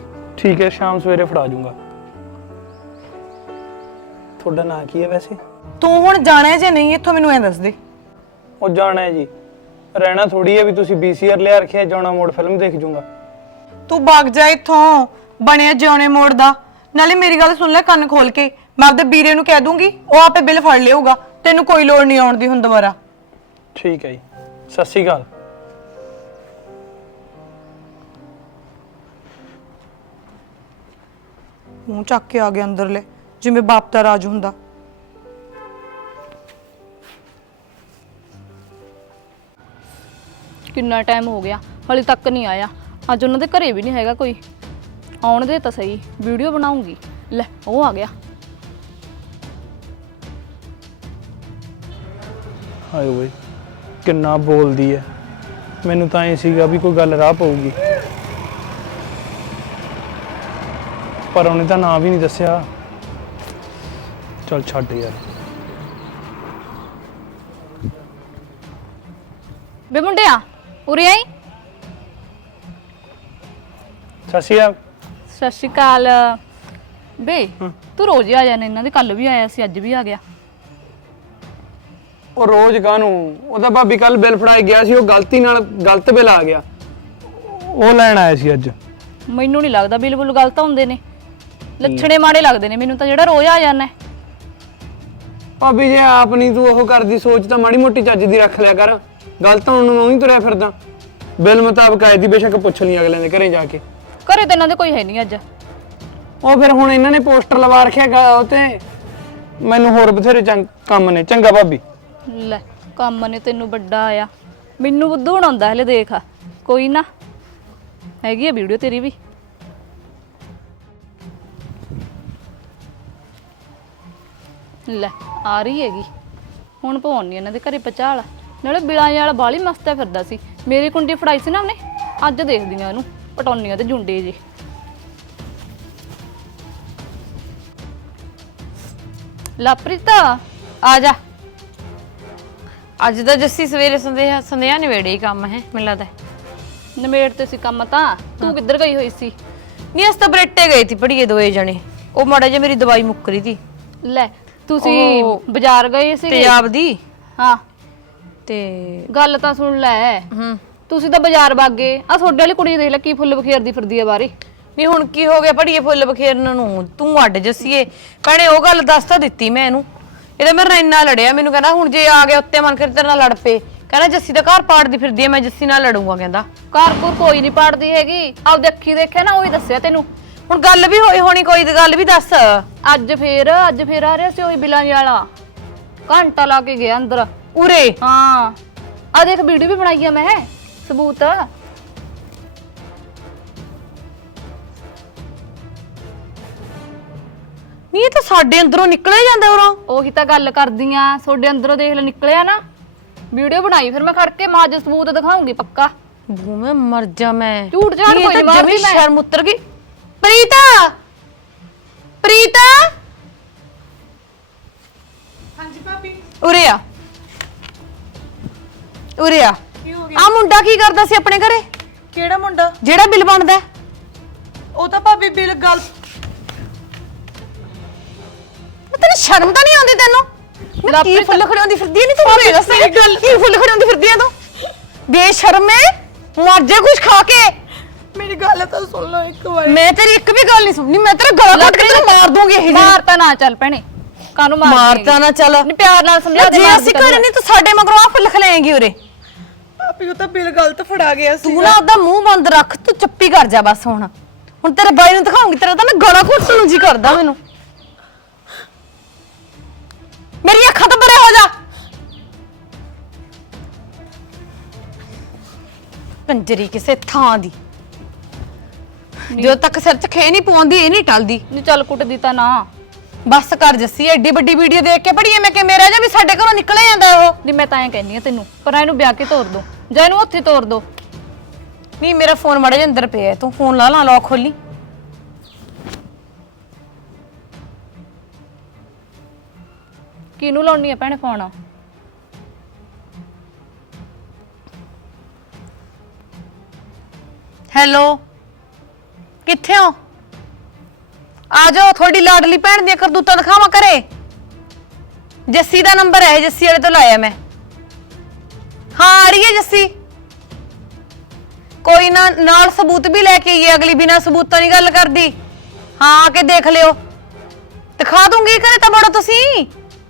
ਠੀਕ ਹੈ, ਸ਼ਾਮ ਸਵੇਰੇ ਫੜਾ ਜੂੰਗਾ। ਤੁਹਾਡਾ ਨਾਂ ਕੀ ਹੈ ਵੈਸੇ? ਤੂੰ ਹੁਣ ਜਾਣਾ ਹੈ ਜਾਂ ਨਹੀਂ ਇੱਥੋਂ ਮੈਨੂੰ ਐ ਦੱਸ ਦੇ। ਉਹ ਜਾਣਾ ਹੈ ਜੀ, ਰਹਿਣਾ ਥੋੜੀ ਹੈ ਵੀ ਤੁਸੀਂ ਬੀਸੀਆਰ ਲਿਆ ਰੱਖਿਆ ਜਾਣਾ ਮੋੜ ਫਿਲਮ ਦੇਖ ਜੂੰਗਾ। ਤੂੰ ਭੱਗ ਜਾ ਇੱਥੋਂ, ਬਣਿਆ ਜਿਉਣੇ ਮੋੜ ਦਾ। ਨਾਲੇ ਮੇਰੀ ਗੱਲ ਸੁਣ ਲੈ ਕੰਨ ਖੋਲ ਕੇ, ਮੈਂ ਆਪਦੇ ਵੀਰੇ ਨੂੰ ਕਹਿ ਦੂੰਗੀ, ਉਹ ਆਪੇ ਬਿੱਲ ਫੜ ਲਿਆਊਗਾ, ਤੈਨੂੰ ਕੋਈ ਲੋੜ ਨਹੀਂ ਆਉਣ ਦੀ ਹੁਣ ਦੁਬਾਰਾ। ਠੀਕ ਹੈ ਜੀ, ਸਤਿ ਸ਼੍ਰੀ ਅਕਾਲ। ਮੂੰਹ ਚੱਕ ਕੇ ਆ ਗਿਆ ਅੰਦਰਲੇ, ਜਿਵੇਂ ਬਾਪ ਦਾ ਰਾਜ ਹੁੰਦਾ। ਕਿੰਨਾ ਟਾਈਮ ਹੋ ਗਿਆ ਹਾਲੇ ਤੱਕ ਨਹੀਂ ਆਇਆ। ਅੱਜ ਉਹਨਾਂ ਦੇ ਘਰੇ ਵੀ ਨਹੀਂ ਹੈਗਾ ਕੋਈ। ਆਉਣ ਦੇ ਤਾਂ ਸਹੀ, ਵੀਡੀਓ ਬਣਾਉਂਗੀ। ਲੈ ਉਹ ਆ ਗਿਆ। ਹਾਏ ਓਏ ਕਿੰਨਾ ਬੋਲਦੀ ਹੈ, ਮੈਨੂੰ ਤਾਂ ਐ ਸੀਗਾ ਵੀ ਕੋਈ ਗੱਲ ਰਾਹ ਪਊਗੀ, ਪਰ ਉਹਨੇ ਤਾਂ ਨਾਂ ਵੀ ਨਹੀਂ ਦੱਸਿਆ। ਚਲ ਛੱਡ ਯਾਰ। ਬੇ ਮੁੰਡਿਆ ਉਰੇ ਆਈ। ਸਤਿ ਸ਼੍ਰੀ ਅਕਾਲ। ਸਤਿ ਸ਼੍ਰੀ ਅਕਾਲ। ਬੇ ਤੂੰ ਰੋਜ਼ ਹੀ ਆ ਜਾਣਾ, ਇਹਨਾਂ ਦੇ ਕੱਲ ਵੀ ਆਇਆ ਸੀ, ਅੱਜ ਵੀ ਆ ਗਿਆ। ਉਹ ਰੋਜ਼ ਕਾਹਨੂੰ, ਉਹਦਾ ਭਾਬੀ ਕੱਲ ਬਿੱਲ ਫੜਾਈ ਗਿਆ ਸੀ, ਉਹ ਗਲਤੀ ਨਾਲ ਗਲਤ ਬਿੱਲ ਆ ਗਿਆ, ਉਹ ਲੈਣ ਆਇਆ ਸੀ ਅੱਜ। ਮੈਨੂੰ ਨਹੀਂ ਲੱਗਦਾ ਬਿੱਲ ਬੁੱਲ ਗਲਤ ਹੁੰਦੇ ਨੇ, ਲੱਛਣੇ ਮਾੜੇ ਲੱਗਦੇ ਨੇ ਮੈਨੂੰ ਤਾਂ ਜਿਹੜਾ ਰੋਜ਼ ਆ ਜਾਂਦਾ। ਭਾਬੀ ਜੇ ਆਪ ਨਹੀਂ ਤੂੰ ਉਹ ਕਰਦੀ ਸੋਚ ਤਾਂ ਮਾੜੀ ਮੋਟੀ ਚੱਜ ਦੀ ਰੱਖ ਲਿਆ ਕਰ। ਗਲਤ ਹੋਣ ਨੂੰ ਉਹੀ ਤੁਰਿਆ ਫਿਰਦਾ। ਬਿੱਲ ਮੁਤਾਬਕ ਆਏ ਦੀ, ਬੇਸ਼ੱਕ ਪੁੱਛ ਲਈ ਅਗਲਿਆਂ ਦੇ ਘਰੇ ਜਾ ਕੇ। ਘਰੇ ਤਾਂ ਇਹਨਾਂ ਦੇ ਕੋਈ ਹੈ ਨਹੀਂ ਅੱਜ। ਉਹ ਫਿਰ ਹੁਣ ਇਹਨਾਂ ਨੇ ਪੋਸਟਰ ਲਵਾ ਰੱਖਿਆ ਗਾ ਉਹ ਤੇ, ਮੈਨੂੰ ਹੋਰ ਬਥੇਰੇ ਚੰਗ ਕੰਮ ਨੇ। ਚੰਗਾ ਭਾਬੀ। ਲੈ ਕੰਮ ਨੇ ਤੈਨੂੰ ਵੱਡਾ ਆਇਆ, ਮੈਨੂੰ ਬੁੱਧੂ ਬਣਾਉਂਦਾ ਹਲੇ। ਦੇਖ ਕੋਈ ਨਾ, ਹੈਗੀ ਆ ਵੀਡੀਓ ਤੇਰੀ ਵੀ। ਲੈ ਆ ਰਹੀ ਹੈਗੀ ਹੁਣ। ਪਵਾਉਣੀ ਇਹਨਾਂ ਦੇ ਘਰੇ ਪਚਾਲ। ਨਾਲੇ ਬਿਲਾਂ ਵਾਲਾ ਬਾਲੀ ਮਸਤਾ ਫਿਰਦਾ ਸੀ। ਮੇਰੀ ਕੁੰਡੀ ਫੜਾਈ ਸੀ ਨਾ ਉਹਨੇ, ਅੱਜ ਦੇਖਦੀਆਂ ਉਹਨੂੰ ਪਟਾਉਣੀਆਂ ਤੇ ਜੁੰਡੇ ਜੇ। ਲਾਪ੍ਰੀਤ ਆ ਜਾ। ਅੱਜ ਤਾਂ ਜੱਸੀ ਸਵੇਰੇ ਸੰਦੇਹਾ ਸੰਦੇਹਾ ਨਿਬੇੜੇ ਹੀ ਕੰਮ ਹੈ ਮੈਨੂੰ ਲੱਗਦਾ। ਨਮੇੜ ਤੇ ਸੀ ਕੰਮ ਤਾਂ। ਤੂੰ ਕਿੱਧਰ ਗਈ ਹੋਈ ਸੀ? ਨਹੀਂ ਅਸ ਤਾਂ ਬਰੇਟੇ ਗਏ ਸੀ ਪੜੀਏ ਦੋਏ ਜਣੇ। ਉਹ ਮਾੜਾ ਜਿਹਾ ਮੇਰੀ ਦਵਾਈ ਮੁੱਕ ਰਹੀ ਸੀ ਲੈ ਤੁਸੀਂ ਬਾਜ਼ਾਰ ਗਏ ਸੀ ਤੇਜ਼ਾਬ ਦੀ। ਹਾਂ ਤੇ ਗੱਲ ਤਾਂ ਸੁਣ ਲੈ। ਹੂੰ ਤੁਸੀਂ ਤਾਂ ਬਾਜ਼ਾਰ ਵਗ ਗਏ। ਆ ਤੁਹਾਡੇ ਵਾਲੀ ਕੁੜੀ ਦੇਖ ਲੈ ਕੀ ਫੁੱਲ ਬਖੇਰਦੀ ਫਿਰਦੀ ਆ ਬਾਰੇ। ਨਹੀਂ ਹੁਣ ਕੀ ਹੋ ਗਿਆ ਪੜੀਏ ਫੁੱਲ ਬਖੇਰਨ ਨੂੰ? ਤੂੰ ਅੱਡ ਜੱਸੀਏ ਭੈਣੇ, ਉਹ ਗੱਲ ਦੱਸ ਤਾਂ ਦਿੱਤੀ ਮੈਂ ਇਹਨੂੰ। ਇਹਦਾ ਮੇਰੇ ਨਾਲ ਇੰਨਾ ਲੜਿਆ, ਮੈਨੂੰ ਕਹਿੰਦਾ ਹੁਣ ਜੇ ਆ ਗਿਆ ਉੱਤੇ ਮਨ ਕਰ ਤੇਰੇ ਨਾਲ ਲੜ ਪਏ। ਕਹਿੰਦਾ ਜੱਸੀ ਦਾ ਘਰ ਪਾੜਦੀ ਫਿਰਦੀ ਆ, ਮੈਂ ਜੱਸੀ ਨਾਲ ਲੜੂੰਗਾ। ਕਹਿੰਦਾ ਘਰ ਕੋਲ ਕੋਈ ਨਹੀਂ ਪਾੜਦੀ ਹੈਗੀ, ਆਪਦੇ ਅੱਖੀ ਦੇਖਿਆ ਨਾ, ਉਹੀ ਦੱਸਿਆ ਤੈਨੂੰ। ਹੁਣ ਗੱਲ ਵੀ ਹੋਈ ਹੋਣੀ ਕੋਈ, ਤੇ ਗੱਲ ਵੀ ਦੱਸ। ਅੱਜ ਫੇਰ ਅੱਜ ਫੇਰ ਆ ਰਿਹਾ ਸੀ ਉਹੀ ਬਿਲਾਂ ਵਾਲਾ। ਘੰਟਾ ਲਾ ਕੇ ਗਿਆ ਅੰਦਰ ਉਰੇ। ਹਾਂ ਆ ਦੇਖ ਵੀਡੀਓ ਵੀ ਬਣਾਈ ਆ ਮੈਂ, ਸਬੂਤ। ਨਹੀਂ ਇਹ ਤਾਂ ਸਾਡੇ ਅੰਦਰੋਂ ਨਿਕਲੇ ਜਾਂਦਾ ਉਰੋਂ। ਉਹੀ ਤਾਂ ਗੱਲ ਕਰਦੀ ਆ, ਤੁਹਾਡੇ ਅੰਦਰੋਂ ਦੇਖ ਲੈ ਨਿਕਲਿਆ ਨਾ। ਵੀਡੀਓ ਬਣਾਈ ਫਿਰ ਮੈਂ ਖੜ ਕੇ, ਮਾਂ ਅੱਜ ਸਬੂਤ ਦਿਖਾਉਂਗੀ ਪੱਕਾ। ਬੂ ਮੈਂ ਮਰ ਜਾ ਮੈਂ। ਝੂਠ ਝਾੜ ਕੋਈ ਨਹੀਂ ਮਾਰਦੀ ਮੈਂ। ਸ਼ਰਮ ਉਤਰ ਗਈ। ਪ੍ਰੀਤਾ ਪ੍ਰੀਤਾ ਹਾਂਜੀ ਭਾਬੀ। ਉਰੇ ਆ ਉਰੇ ਆ। ਕੀ ਹੋ ਗਿਆ? ਆ ਮੁੰਡਾ ਕੀ ਕਰਦਾ ਸੀ ਆਪਣੇ ਘਰੇ? ਕਿਹੜਾ ਮੁੰਡਾ? ਜਿਹੜਾ ਬਿੱਲ ਬਣਦਾ। ਉਹ ਤਾਂ ਭਾਬੀ ਬਿੱਲ ਗੱਲ। ਤੈਨੂੰ ਸ਼ਰਮ ਤਾਂ ਨਹੀਂ ਆਉਂਦੀ ਤੈਨੂੰ? ਨਾ ਕੀ ਫੁੱਲ ਖੜਾਉਂਦੀ ਫਿਰਦੀ ਨਹੀਂ ਤੂੰ? ਮੇਰੇ ਦੱਸ ਕੀ ਫੁੱਲ ਖੜਾਉਂਦੀ ਫਿਰਦੀ ਆ ਤੂੰ? ਬੇਸ਼ਰਮ ਹੈ, ਮਰ ਜਾ ਕੁਛ ਖਾ ਕੇ। ਮੇਰੀ ਗੱਲ ਤਾਂ ਸੁਣ ਲਓ ਇੱਕ ਵਾਰ। ਮੈਂ ਤੇਰੀ ਇੱਕ ਵੀ ਗੱਲ ਨਹੀਂ ਸੁਣਨੀ। ਮੈਂ ਤੇਰਾ ਗਲਾ ਕੱਟ ਕੇ ਤੈਨੂੰ ਮਾਰ ਦੂੰਗੀ। ਇਹ ਮਾਰ ਤਾਂ ਨਾ ਚੱਲ ਭੈਣੇ, ਕਾਹਨੂੰ ਮਾਰ ਮਾਰਤਾ ਨਾ ਚੱਲ। ਨਹੀਂ ਪਿਆਰ ਨਾਲ ਸਮਝਾ ਦੇ। ਜੇ ਅਸੀਂ ਘਰੇ ਨਹੀਂ ਤੂੰ ਸਾਡੇ ਮਗਰੋਂ ਆ ਫੁੱਲ ਖਲਾਏਂਗੀ ਉਰੇ। ਭਾਬੀ ਉਹ ਤਾਂ ਬਿੱਲ ਗਲਤ ਫੜਾ ਗਿਆ ਸੀ। ਤੂੰ ਨਾ ਉਹਦਾ ਮੂੰਹ ਬੰਦ ਰੱਖ, ਤੂੰ ਚੁੱਪੀ ਕਰ ਜਾ ਬਸ। ਹੁਣ ਹੁਣ ਤੇਰੇ ਬਾਈ ਨੂੰ ਦਿਖਾਉਂਗੀ, ਤੇਰਾ ਤਾਂ ਨਾ ਗਲਾ ਘੁੱਟਣ ਨੂੰ ਜੀ ਕਰਦਾ ਮੈਨੂੰ। ਮੇਰੀ ਅੱਖਾਂ ਤੋਂ ਪਰੇ ਹੋ ਜਾ। ਕੰਜਰੀ ਕਿਸੇ ਥਾਂ ਦੀ, ਜਦੋਂ ਤੱਕ ਸਿਰ 'ਚ ਖੇ ਨਹੀਂ ਪਵਾਉਂਦੀ ਇਹ ਨਹੀਂ ਟਲਦੀ। ਨਹੀਂ ਚੱਲ ਕੁੱਟਦੀ ਤਾਂ ਨਾ। ਬਸ ਕਰ ਜੱਸੀ, ਐਡੀ ਵੱਡੀ ਵੀਡੀਓ ਦੇਖ ਕੇ ਪੜੀਏ ਮੈਂ ਕਿ ਮੇਰਾ ਜਾਂ ਵੀ ਸਾਡੇ ਘਰੋਂ ਨਿਕਲੇ ਜਾਂਦਾ ਉਹ। ਨਹੀਂ ਮੈਂ ਤਾਂ ਐਂ ਕਹਿੰਦੀ ਆ ਤੈਨੂੰ, ਪਰ ਇਹਨੂੰ ਵਿਆਹ ਕੇ ਤੋਰ ਦੋ ਜਾਂ ਇਹਨੂੰ ਉੱਥੇ ਤੋਰ ਦੋ। ਨਹੀਂ ਮੇਰਾ ਫੋਨ ਮਾੜਾ ਜਿਹਾ ਅੰਦਰ ਪਿਆ, ਤੂੰ ਫੋਨ ਲਾ ਲਾ, ਲੌਕ ਖੋਲੀ। ਕਿਹਨੂੰ ਲਾਉਣੀ ਆ ਭੈਣੇ ਫੋਨ? ਹੈਲੋ ਕਿੱਥੇ ਹੋ? ਆ ਜਾਓ, ਤੁਹਾਡੀ ਲਾਡਲੀ ਭੈਣ ਦੀਆਂ ਕਰਤੂਤਾਂ ਦਿਖਾਵਾਂ ਘਰੇ। ਜੱਸੀ ਦਾ ਨੰਬਰ ਹੈ, ਜੱਸੀ ਵਾਲੇ ਤੋਂ ਲਾਇਆ ਮੈਂ। ਹਾਂ ਆ ਰਹੀ ਹੈ ਜੱਸੀ। ਕੋਈ ਨਾ, ਨਾਲ ਸਬੂਤ ਵੀ ਲੈ ਕੇ ਆਈਏ, ਅਗਲੀ ਬਿਨਾਂ ਸਬੂਤਾਂ ਨਹੀਂ ਗੱਲ ਕਰਦੀ। ਹਾਂ ਆ ਕੇ ਦੇਖ ਲਿਓ, ਦਿਖਾ ਦੂੰਗੀ। ਘਰੇ ਤਾਂ ਬੜੋ ਤੁਸੀਂ।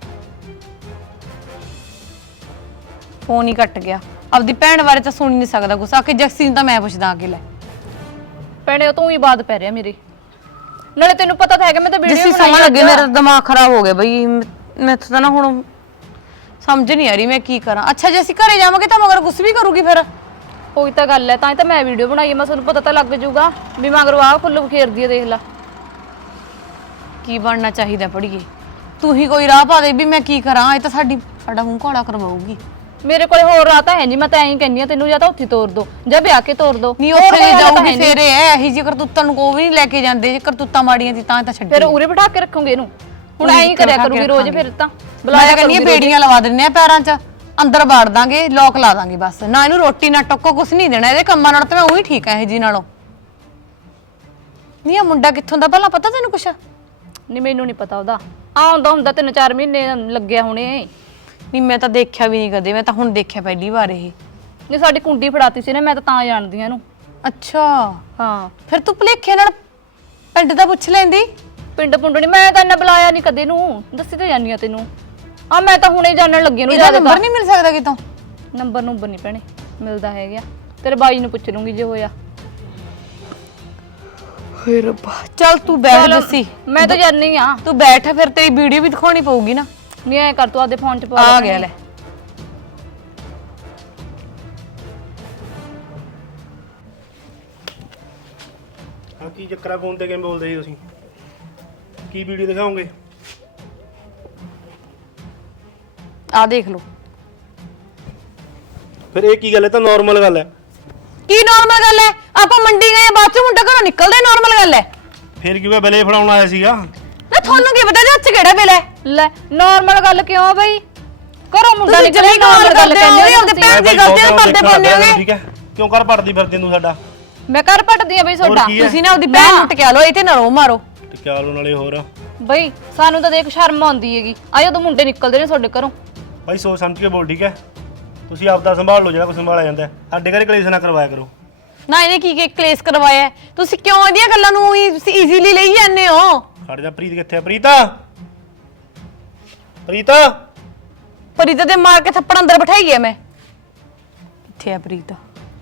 ਫੋਨ ਹੀ ਕੱਟ ਗਿਆ। ਆਪਦੀ ਭੈਣ ਬਾਰੇ ਤਾਂ ਸੁਣ ਹੀ ਨਹੀਂ ਸਕਦਾ ਗੁੱਸਾ। ਆ ਕੇ ਜੱਸੀ ਨੂੰ ਤਾਂ ਮੈਂ ਪੁੱਛਦਾ ਅੱਗੇ। ਲੈ ਭੈਣੇ ਤੂੰ ਹੀ ਬਾਤ ਪੈ ਰਿਹਾ ਮੇਰੀ। ਨਾਲੇ ਤੈਨੂੰ ਪਤਾ ਤਾਂ ਹੈਗਾ ਮੈਂ ਤਾਂ ਵੀਡੀਓ ਜੱਸੀ ਸਮਝ ਲੱਗੇ, ਮੇਰਾ ਦਿਮਾਗ ਖਰਾਬ ਹੋ ਗਿਆ ਬਈ। ਮੈਂ ਤਾਂ ਨਾ ਹੁਣ ਸਮਝ ਨਹੀਂ ਆ ਰਹੀ ਮੈਂ ਕੀ ਕਰਾਂ। ਅੱਛਾ ਜੇ ਅਸੀਂ ਘਰੇ ਜਾਵਾਂਗੇ ਤਾਂ ਮਗਰ ਕੁਛ ਵੀ ਕਰੂਗੀ ਫਿਰ। ਉਹੀ ਤਾਂ ਗੱਲ ਹੈ, ਤਾਂ ਹੀ ਤਾਂ ਮੈਂ ਵੀਡੀਓ ਬਣਾਈ ਹੈ। ਮੈਂ ਤੁਹਾਨੂੰ ਪਤਾ ਤਾਂ ਲੱਗ ਜਾਊਗਾ ਵੀ ਮਗਰੋਂ ਆਹ ਫੁੱਲ ਬਖੇਰਦੀ ਹੈ, ਦੇਖ ਲੈ। ਕੀ ਬਣਨਾ ਚਾਹੀਦਾ ਪੜੀਏ? ਤੂੰ ਹੀ ਕੋਈ ਰਾਹ ਪਾ ਦੇ ਵੀ ਮੈਂ ਕੀ ਕਰਾਂ। ਇਹ ਤਾਂ ਸਾਡੀ ਸਾਡਾ ਮੂੰਹ ਕਾਲਾ ਕਰਵਾਉਗੀ। ਮੇਰੇ ਕੋਲੇ ਹੋਰ ਰਾਹ ਤਾਂ ਹੈ ਨਹੀਂ। ਮੈਂ ਤਾਂ ਐਂ ਹੀ ਕਹਿੰਦੀ ਆ ਤੈਨੂੰ, ਜਾਂ ਤਾਂ ਉੱਥੇ ਤੋਰ ਦੋ ਜਾਂ ਵਿਆਹ ਕੇ ਤੋਰ ਦੋ। ਨਹੀਂ ਉੱਥੇ ਲੈ ਜਾਊਗੀ ਫੇਰ ਇਹ ਹੈ ਇਹੀ ਜੀ ਕਰਤੂਤਾਂ ਨੂੰ ਕੋਈ ਵੀ ਨਹੀਂ ਲੈ ਕੇ ਜਾਂਦੇ। ਜੇ ਕਰਤੂਤਾਂ ਮਾੜੀਆਂ ਸੀ ਤਾਂ ਤਾਂ ਛੱਡ। ਫਿਰ ਉਰੇ ਬਿਠਾ ਕੇ ਰੱਖੋਗੇ ਇਹਨੂੰ। ਹੁਣ ਐਂ ਹੀ ਕਰਿਆ ਕਰੂਗੀ ਰੋਜ਼। ਫਿਰ ਤਾਂ ਬੁਲਾਇਆ ਕਰਨੀ ਬੇੜੀਆਂ ਲਵਾ ਦਿੰਨੇ ਆ ਪੈਰਾਂ 'ਚ, ਅੰਦਰ ਬਾੜ ਦਾਂਗੇ, ਲੋਕ ਲਾ ਦਾਂਗੇ ਬਸ। ਨਾ ਇਹਨੂੰ ਰੋਟੀ ਨਾ ਟੋਕੋ, ਕੁਛ ਨਹੀਂ ਦੇਣਾ। ਇਹਦੇ ਕੰਮਾਂ ਨਾਲ ਤਾਂ ਮੈਂ ਉਹੀ ਠੀਕ ਆ ਇਹ ਜੀ ਨਾਲੋਂ। ਨਹੀਂ ਆ ਮੁੰਡਾ ਕਿੱਥੋਂ ਦਾ ਭਲਾ ਪਤਾ ਤੈਨੂੰ ਕੁਛ? ਨਹੀਂ ਮੈਨੂੰ ਨਹੀਂ ਪਤਾ ਉਹਦਾ। ਆਉਂਦਾ ਹੁੰਦਾ ਤਿੰਨ ਚਾਰ ਮਹੀਨੇ ਲੱਗਿਆ ਹੁਣੇ। ਨਹੀਂ ਮੈਂ ਤਾਂ ਦੇਖਿਆ ਵੀ ਨਹੀਂ ਕਦੇ। ਮੈਂ ਤਾਂ ਹੁਣ ਦੇਖਿਆ ਪਹਿਲੀ ਵਾਰ ਇਹ। ਨਹੀਂ ਸਾਡੀ ਕੁੰਡੀ ਫੜਾਤੀ ਸੀ ਨਾ, ਮੈਂ ਤਾਂ ਤਾਂ ਜਾਣਦੀ ਆ ਇਹਨੂੰ। ਅੱਛਾ ਹਾਂ ਫਿਰ ਤੂੰ ਭੁਲੇਖੇ ਨਾਲ ਪਿੰਡ ਦਾ ਪੁੱਛ ਲੈਂਦੀ। ਪਿੰਡ ਪੁੰਡ ਨਹੀਂ, ਮੈਂ ਤਾਂ ਇੰਨਾ ਬੁਲਾਇਆ ਨਹੀਂ ਕਦੇ ਨੂੰ। ਦੱਸੀ ਤਾਂ ਜਾਨੀ ਆ ਤੈਨੂੰ। ਆ ਮੈਂ ਤਾਂ ਹੁਣੇ ਜਾਣਨ ਲੱਗੀ ਨੂੰ। ਇਹਦਾ ਨੰਬਰ ਨਹੀਂ ਮਿਲ ਸਕਦਾ ਕਿਤੋਂ? ਨੰਬਰ ਨੰਬਰ ਨਹੀਂ ਭੈਣੇ ਮਿਲਦਾ ਹੈਗਾ। ਤੇਰੇ ਬਾਈ ਨੂੰ ਪੁੱਛ ਲੂੰਗੀ ਜੇ ਹੋਇਆ। ਹੋਏ ਰੱਬਾ, ਚੱਲ ਤੂੰ ਬੈਠ ਜੱਸੀ। ਮੈਂ ਤਾਂ ਜਾਣੀ ਆ। ਤੂੰ ਬੈਠ, ਫਿਰ ਤੇਰੀ ਵੀਡੀਓ ਵੀ ਦਿਖਾਉਣੀ ਪਊਗੀ ਨਾ। ਨਹੀਂ ਐ ਕਰ ਤੂੰ ਆਪਦੇ ਫੋਨ 'ਚ ਪਾ। ਆ ਗਿਆ ਲੈ। ਹਾਂ ਕੀ ਚੱਕਰ ਆ? ਫੋਨ ਤੇ ਕਿਵੇਂ ਬੋਲਦੇ ਸੀ ਤੁਸੀਂ? ਕੀ ਵੀਡੀਓ ਦਿਖਾਓਗੇ? ਆ ਦੇਖ ਲਓ। ਫਿਰ ਇਹ ਕੀ ਗੱਲ ਹੈ? ਤਾਂ ਨਾਰਮਲ ਗੱਲ ਹੈ। ਕੀ ਨਾਰਮਲ ਗੱਲ ਹੈ? ਆਪਾਂ ਮੰਡੀ ਗਏ ਆ, ਬਾਅਦ ਚ ਮੁੰਡਾ ਘਰੋਂ ਨਿਕਲਦਾ, ਨਾਰਮਲ ਗੱਲ ਹੈ। ਫਿਰ ਕਿਉਂ ਬਿਲੇ ਫੜਾਉਣ ਆਇਆ ਸੀਗਾ? ਨਾ ਤੁਹਾਨੂੰ ਕੀ ਪਤਾ ਜੱਚ ਕਿਹੜਾ ਬਿਲ ਹੈ? ਲੈ ਨਾਰਮਲ ਗੱਲ ਕਿਉਂ ਬਈ? ਘਰੋਂ ਮੁੰਡਾ ਤੁਸੀਂ ਨਿਕਲਿਆ ਨਾਰਮਲ ਗੱਲ ਕਹਿੰਦੇ ਹੋ। ਉਹਦੇ ਪੈਰ ਦੀ ਗਲਤੀ ਨਾਲ ਪਰਦੇ ਪਾਉਂਦੇ ਹੋਗੇ। ਠੀਕ ਹੈ, ਕਿਉਂ ਕਰ ਪੜਦੀ ਫਿਰਦੀ ਤੂੰ ਸਾਡਾ? ਮੈਂ ਘਰ ਪਟਦੀ ਆ ਬਈ ਤੁਹਾਡਾ। ਕੀ ਹੈ? ਤੁਸੀਂ ਨਾ ਉਹਦੀ ਭੈਣ ਨੂੰ ਟਕਿਆ ਲਓ, ਇਹ ਤੇ ਨਾ ਰੋ ਮਾਰੋ। ਤੇ ਕਿਆ ਲੋ ਨਾਲੇ ਹੋਰ ਬਈ ਸਾਨੂੰ ਤਾਂ ਦੇਖ ਸ਼ਰਮ ਆਉਂਦੀ ਹੈਗੀ। ਆ ਜਦੋਂ ਮੁੰਡੇ ਨਿਕਲਦੇ ਨੇ ਤੁਹਾਡੇ ਘਰੋਂ। ਭਾਈ ਸੋਚ ਸਮਝ ਕੇ ਬੋਲ, ਠੀਕ ਹੈ? ਤੁਸੀਂ ਆਪਦਾ ਸੰਭਾਲ ਲਓ ਜਿਹੜਾ ਕੁਝ ਸੰਭਾਲਿਆ ਜਾਂਦਾ ਹੈ। ਸਾਡੇ ਘਰੇ ਕਲੇਸ਼ ਨਾ ਕਰਵਾਇਆ ਕਰੋ। ਨਾ ਇਹਨੇ ਕੀ ਕੀ ਕਲੇਸ਼ ਕਰਵਾਇਆ ਹੈ? ਤੁਸੀਂ ਕਿਉਂ ਇਹਦੀਆਂ ਗੱਲਾਂ ਨੂੰ ਈਜ਼ੀਲੀ ਲਈ ਜਾਂਦੇ ਹੋ? ਖੜ ਜਾ। ਪ੍ਰੀਤ ਕਿੱਥੇ ਆ? ਪ੍ਰੀਤਾ, ਪ੍ਰੀਤਾ। ਪ੍ਰੀਤ ਦੇ ਮਾਰ ਕੇ ਥੱਪੜ ਅੰਦਰ ਬਿਠਾਈ ਹੈ ਮੈਂ। ਕਿੱਥੇ ਆ ਪ੍ਰੀਤ?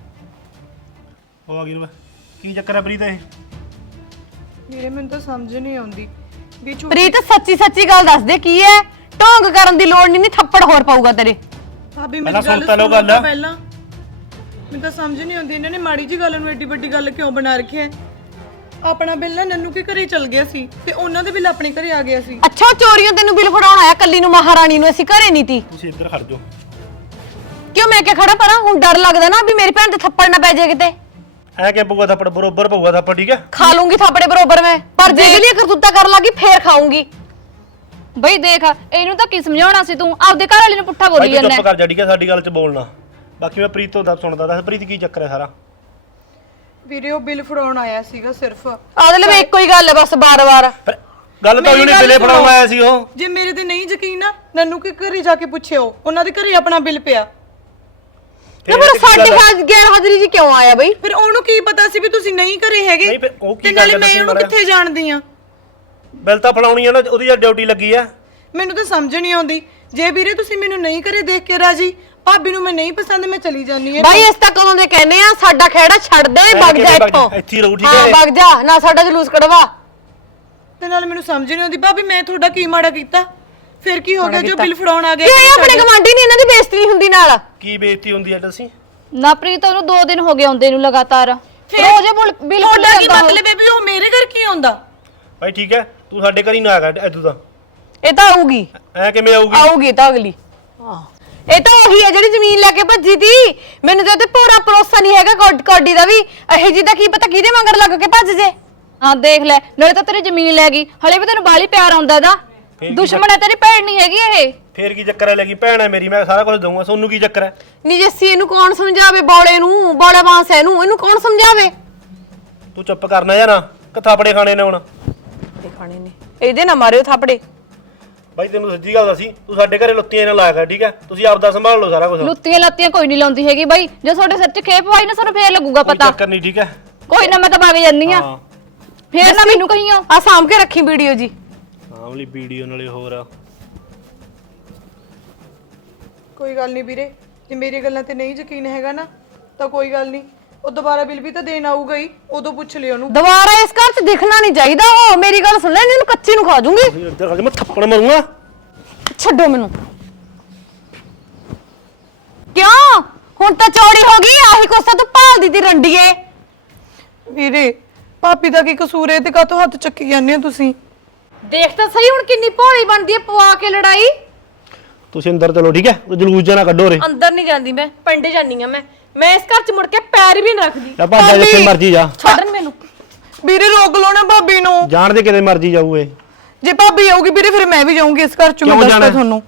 ਉਹ ਆ ਗਈ ਨੂੰ। ਕੀ ਚੱਕਰ ਹੈ ਪ੍ਰੀਤ? ਇਹ ਵੀਰੇ ਮੈਨੂੰ ਤਾਂ ਸਮਝ ਨਹੀਂ ਆਉਂਦੀ ਵੀ ਝੂਠ। ਪ੍ਰੀਤ ਸੱਚੀ ਸੱਚੀ ਗੱਲ ਦੱਸ ਦੇ ਕੀ ਹੈ? ਢੋਂਗ ਕਰਨ ਦੀ ਲੋੜ ਨਹੀਂ, ਨਹੀਂ ਥੱਪੜ ਹੋਰ ਪਊਗਾ ਤੇਰੇ। ਭਾਬੀ ਪਹਿਲਾਂ ਮੇਰੀ ਗੱਲ ਸੁਣ ਤਾਂ ਲਓ ਸੁਣੋ ਗੱਲ। ਤਾਂ ਪਹਿਲਾਂ। ਮੈਨੂੰ ਤਾਂ ਸਮਝ ਨਹੀਂ ਆਉਂਦੀ ਇਹਨਾਂ ਨੇ ਮਾੜੀ ਜੀ ਗੱਲ ਨੂੰ ਏਡੀ ਵੱਡੀ ਗੱਲ ਕਿਉਂ ਬਣਾ ਰੱਖਿਆ ਹੈ। ਆਪਣਾ ਬਿੱਲ ਨਾ ਨੰਨੂ ਕੇ ਘਰੇ ਚਲ ਗਿਆ ਸੀ ਤੇ ਉਹਨਾਂ ਦੇ ਬਿੱਲ ਆਪਣੇ ਘਰੇ ਆ ਗਿਆ ਸੀ। ਅੱਛਾ ਚੋਰੀਆਂ ਤੈਨੂੰ ਬਿੱਲ ਫੜਾਉਣ ਆਇਆ ਕੱਲੀ ਨੂੰ, ਮਹਾਰਾਣੀ ਨੂੰ? ਅਸੀਂ ਘਰੇ ਨਹੀਂ ਤੀ। ਤੁਸੀਂ ਇੱਧਰ ਖੜ ਜਾਓ। ਕਿਉਂ ਮੈਂ ਕਿਹਾ ਖੜਾ ਪਰਾਂ? ਹੁਣ ਡਰ ਲੱਗਦਾ ਨਾ ਵੀ ਮੇਰੀ ਭੈਣ ਤੇ ਥੱਪੜ ਨਾ ਪੈ ਜਾਏ ਕਿਤੇ। ਐ ਕਿ ਪਊਗਾ ਥੱਪੜ? ਬਰੋਬਰ ਪਊਗਾ ਥੱਪੜ, ਠੀਕ ਹੈ? ਖਾ ਲੂੰਗੀ ਥਾਪੜੇ ਬਰੋਬਰ ਮੈਂ, ਪਰ ਜੇ ਇਹਦੇ ਲਈ ਕਰਤੂਤਾ ਕਰਨ ਲੱਗੀ ਫੇਰ ਖਾਊਂਗੀ। ਬਈ ਦੇਖ ਇਹਨੂੰ ਤਾਂ ਕੀ ਸਮਝਾਉਣਾ ਸੀ ਤੂੰ? ਆਪਦੇ ਘਰ ਵਾਲੇ ਨੂੰ ਪੁੱਠਾ ਬੋਲੀ ਭਾਈ ਤੂੰ ਜਾਂਦਾ। ਚੁੱਪ ਕਰ ਜਾ, ਠੀਕ ਹੈ? ਸਾਡੀ ਗੱਲ 'ਚ ਬੋਲਣਾ। ਬਾਕੀ ਮੈਂ ਪ੍ਰੀਤ ਤੋਂ ਦੱਸ ਸੁਣਦਾ। ਦੱਸ ਪ੍ਰੀਤ ਕੀ ਚੱਕਰ ਹੈ ਸਾਰਾ? ਵੀਰੇ ਉਹ ਬਿੱਲ ਫੜਾਉਣ ਆਇਆ ਸੀਗਾ ਸਿਰਫ। ਆਦਲੇ ਵਿੱਚ ਇੱਕੋ ਹੀ ਗੱਲ ਹੈ ਬਸ, ਬਾਰ-ਬਾਰ। ਫਿਰ ਗੱਲ ਤਾਂ ਮੇਰੀ ਉਹਨੇ ਗੱਲ ਬਿਲੇ ਸੁਣੋ। ਫੜਾਉਣ ਆਇਆ ਸੀ ਉਹ। ਜੇ ਮੇਰੇ ਤੇ ਨਹੀਂ ਯਕੀਨ ਨਾ ਨੰਨੂ ਕੇ ਘਰੇ ਜਾ ਕੇ ਪੁੱਛਿਓ, ਉਹਨਾਂ ਦੇ ਘਰੇ ਆਪਣਾ ਬਿੱਲ ਪਿਆ। ਨਾ ਪਰ ਸਾਡੇ ਹਾਜ਼ ਗੈਰ ਹਾਜ਼ਰੀ ਜੀ ਕਿਉਂ ਆਇਆ ਬਈ? ਫਿਰ ਉਹਨੂੰ ਕੀ ਪਤਾ ਸੀ ਵੀ ਤੁਸੀਂ ਨਹੀਂ ਘਰੇ ਹੈਗੇ? ਨਹੀਂ ਫਿਰ ਉਹ ਕੀ ਤੇ ਗੱਲ ਨਾਲੇ ਹੈ? ਮੈਂ ਉਹਨੂੰ ਕਿੱਥੇ ਜਾਣਦੀ ਆ? ਬਿੱਲ ਤਾਂ ਫੜਾਉਣੀ ਆ ਨਾ, ਉਹਦੀ ਜਾਂ ਡਿਊਟੀ ਲੱਗੀ ਆ। ਮੈਨੂੰ ਤਾਂ ਸਮਝ ਨਹੀਂ ਆਉਂਦੀ। ਜੇ ਵੀਰੇ ਤੁਸੀਂ ਮੈਨੂੰ ਨਹੀਂ ਘਰੇ ਦੇਖ ਕੇ ਰਾਜੀ, ਭਾਬੀ ਨੂੰ ਮੈਂ ਨਹੀਂ ਪਸੰਦ, ਮੈਂ ਚਲੀ ਜਾਨੀ ਆ। ਬਾਈ ਇਸ ਤੱਕ ਕਦੋਂ ਦੇ ਕਹਿੰਦੇ ਆ ਸਾਡਾ ਖਹਿੜਾ ਛੱਡ ਦੇ, ਵਗ ਜਾ ਇੱਥੋਂ। ਇੱਥੇ ਹੀ ਰਹੂ, ਠੀਕ ਹਾਂ ਹੈ? ਵਗ ਜਾ, ਨਾ ਸਾਡਾ ਜਲੂਸ ਕਢਵਾ। ਤੇ ਨਾਲ ਮੈਨੂੰ ਸਮਝ ਨਹੀਂ ਆਉਂਦੀ ਭਾਬੀ ਮੈਂ ਤੁਹਾਡਾ ਕੀ ਮਾੜਾ ਕੀਤਾ? ਫਿਰ ਕੀ ਹੋ ਗਿਆ ਜੋ ਬਿੱਲ ਫੜਾਉਣ ਆ ਗਿਆ? ਕਿਉਂ ਇਹ ਆਪਣੇ ਗਵਾਂਢੀ ਨੇ, ਇਹਨਾਂ ਦੀ ਬੇਇੱਜ਼ਤੀ ਨਹੀਂ ਹੁੰਦੀ ਨਾਲ? ਕੀ ਬੇਇੱਜ਼ਤੀ ਹੁੰਦੀ ਹੈ ਦੱਸੀ? ਨਾ ਪ੍ਰੀਤ ਉਹਨੂੰ ਦੋ ਦਿਨ ਹੋ ਗਏ ਆਉਂਦੇ ਨੂੰ ਲਗਾਤਾਰ। ਰੋਜ਼ ਬਿੱਲ ਤੁਹਾਡਾ ਕੀ ਮਤਲਬ ਹੈ ਵੀ ਉਹ ਮੇਰੇ ਘਰ ਕੀ ਆਉਂਦਾ? ਭਾਈ ਠੀਕ ਹੈ, ਤੂੰ ਸਾਡੇ ਘਰ ਹੀ ਨਾ ਆਗਾ ਇਦੋਂ ਤਾਂ। ਇਹ ਤਾਂ ਆਊਗੀ, ਐ ਕਿਵੇਂ ਆਊਗੀ? ਆਊਗੀ ਤਾਂ ਅਗਲੀ। ਹਾਂ ਇਹ ਤਾਂ ਉਹੀ ਹੈ ਜਿਹੜੀ ਜ਼ਮੀਨ ਲੈ ਕੇ ਭੱਜੀ ਤੀ। ਮੈਨੂੰ ਤਾਂ ਤੇ ਪੂਰਾ ਭਰੋਸਾ ਨਹੀਂ ਹੈਗਾ ਕੋਡ- ਕੋਡੀ ਦਾ ਵੀ। ਇਹ ਜੀ ਦਾ ਕੀ ਪਤਾ ਕਿਹਦੇ ਮਗਰ ਲੱਗ ਕੇ ਭੱਜ ਜੇ। ਹਾਂ ਦੇਖ ਲੈ, ਨਾਲੇ ਤਾਂ ਤੇਰੀ ਜ਼ਮੀਨ ਲੈ ਗਈ, ਹਲੇ ਵੀ ਤੈਨੂੰ ਬਾਲੀ ਪਿਆਰ ਆਉਂਦਾ ਇਹਦਾ। ਦੁਸ਼ਮਣ ਹੈ ਤੇਰੀ ਭੈਣ ਨਹੀਂ ਹੈਗੀ ਇਹ। ਫੇਰ ਕੀ ਚੱਕਰ ਹੈ? ਲੱਗੀ ਭੈਣ ਹੈ ਮੇਰੀ, ਮੈਂ ਸਾਰਾ ਕੁਝ ਦਊਂਗਾ। ਸੋਨੂੰ ਕੀ ਚੱਕਰ ਹੈ? ਨਹੀਂ ਜੱਸੀ ਇਹਨੂੰ ਕੌਣ ਸਮਝਾਵੇ? ਬੌਲੇ ਨੂੰ, ਬੌਲੇ ਬਾਂਸ ਇਹਨੂੰ, ਇਹਨੂੰ ਕੌਣ ਸਮਝਾਵੇ? ਤੂੰ ਚੁੱਪ ਕਰਨਾ ਜਾਂ ਨਾ? ਕਿ ਥਾਪੜੇ ਖਾਣੇ ਨੇ ਹੁਣ? ਤੇ ਖਾਣੇ ਨੇ ਇਹਦੇ ਨਾ ਮਾਰਿਓ ਥਾਪੜੇ। ਬਾਈ ਤੈਨੂੰ ਸੱਚੀ ਗੱਲ ਦੱਸੀ, ਤੂੰ ਸਾਡੇ ਘਰੇ ਲੁੱਤੀਆਂ ਨਾਲ ਲਾਇਆ ਕਰ, ਠੀਕ ਹੈ? ਤੁਸੀਂ ਆਪਦਾ ਸੰਭਾਲ ਲਓ ਸਾਰਾ ਕੁਝ। ਲੁੱਤੀਆਂ ਲੱਤੀਆਂ ਕੋਈ ਨਹੀਂ ਲਾਉਂਦੀ ਹੈਗੀ ਬਾਈ, ਜੇ ਤੁਹਾਡੇ ਸਿਰ 'ਚ ਖੇਪ ਆਈ ਨਾ ਸਾਨੂੰ ਫੇਰ ਲੱਗੂਗਾ ਕੋਈ ਪਤਾ। ਚੱਕਰ ਨਹੀਂ, ਠੀਕ ਹੈ? ਕੋਈ ਨਾ ਮੈਂ ਤਾਂ ਵਗ ਜਾਂਦੀ ਆ, ਹਾਂ ਫੇਰ ਨਾ ਮੈਨੂੰ ਕਹੀਓ। ਆ ਸਾਂਭ ਕੇ ਰੱਖੀ ਵੀਡੀਓ ਜੀ। ਆਮਲੀ ਵੀਡੀਓ ਨਾਲੇ ਹੋਰ ਆ। ਕੋਈ ਗੱਲ ਨਹੀਂ ਵੀਰੇ, ਜੇ ਮੇਰੀ ਗੱਲਾਂ ਤੇ ਨਹੀਂ ਯਕੀਨ ਹੈਗਾ ਨਾ ਤਾਂ ਕੋਈ ਗੱਲ ਨਹੀਂ, ਉਹ ਦੁਬਾਰਾ ਬਿੱਲ ਵੀ ਤਾਂ ਦੇਣ ਆਊਗਾ ਹੀ, ਉਦੋਂ ਪੁੱਛ ਲਿਓ ਉਹਨੂੰ। ਦੁਬਾਰਾ ਇਸ ਘਰ 'ਚ ਦਿਖਣਾ ਨਹੀਂ ਚਾਹੀਦਾ। ਉਹ ਮੇਰੀ ਗੱਲ ਸੁਣ ਲੈ, ਇਹਨੂੰ ਕੱਚੀ ਨੂੰ ਖਾ ਜੂੰਗੀ। ਤੁਸੀਂ ਇੱਧਰ ਖੜ ਜਾ, ਮੈਂ ਥੱਪੜ ਮਾਰੂੰਗਾ। ਛੱਡੋ ਮੈਨੂੰ। ਕਿਉਂ ਹੁਣ ਤਾਂ ਚੋਰੀ ਹੋ ਗਈ? ਆਹੀ ਕੋਸਾ ਤੂੰ ਭਾਲਦੀ ਤੀ ਰੰਡੀਏ। ਵੀਰੇ ਭਾਬੀ ਦਾ ਕੀ ਕਸੂਰ ਹੈ ਤੇ ਕਾਹਤੋਂ ਹੱਥ ਚੱਕੀ ਜਾਂਦੇ ਹੋ ਤੁਸੀਂ? ਦੇਖ ਤਾਂ ਸਹੀ ਹੁਣ ਕਿੰਨੀ ਭੋਲੀ ਬਣਦੀ ਹੈ, ਪਵਾ ਕੇ ਲੜਾਈ। ਤੁਸੀਂ ਅੰਦਰ ਚਲੋ, ਠੀਕ ਹੈ? ਉਹ ਜਲੂਸ ਜਿਹਾ ਨਾ ਕੱਢੋ ਰੇ। ਅੰਦਰ ਨਹੀਂ ਜਾਂਦੀ ਮੈਂ, ਪਿੰਡ ਜਾਨੀ ਆ ਮੈਂ। ਮੈਂ ਇਸ ਘਰ 'ਚ ਮੁੜ ਕੇ ਪੈਰ ਵੀ ਨਹੀਂ ਰੱਖਦੀ। ਜਾ ਭੱਜ ਜਾ, ਜਿੱਥੇ ਮਰਜੀ ਜਾ। ਛੱਡਣ ਮੈਨੂੰ। ਵੀਰੇ ਰੋਕ ਲਓ ਨਾ ਭਾਬੀ ਨੂੰ। ਜਾਣ ਦੇ ਕਿਤੇ ਮਰਜੀ ਜਾਊ ਇਹ। ਜੇ ਭਾਬੀ ਆਊਗੀ ਵੀਰੇ ਫਿਰ ਮੈਂ ਵੀ ਜਾਊਂਗੀ ਇਸ ਘਰ 'ਚ, ਮੈਂ ਕਿਉਂ ਦੱਸਦਾ ਜਾਣਾ? ਤੁਹਾਨੂੰ।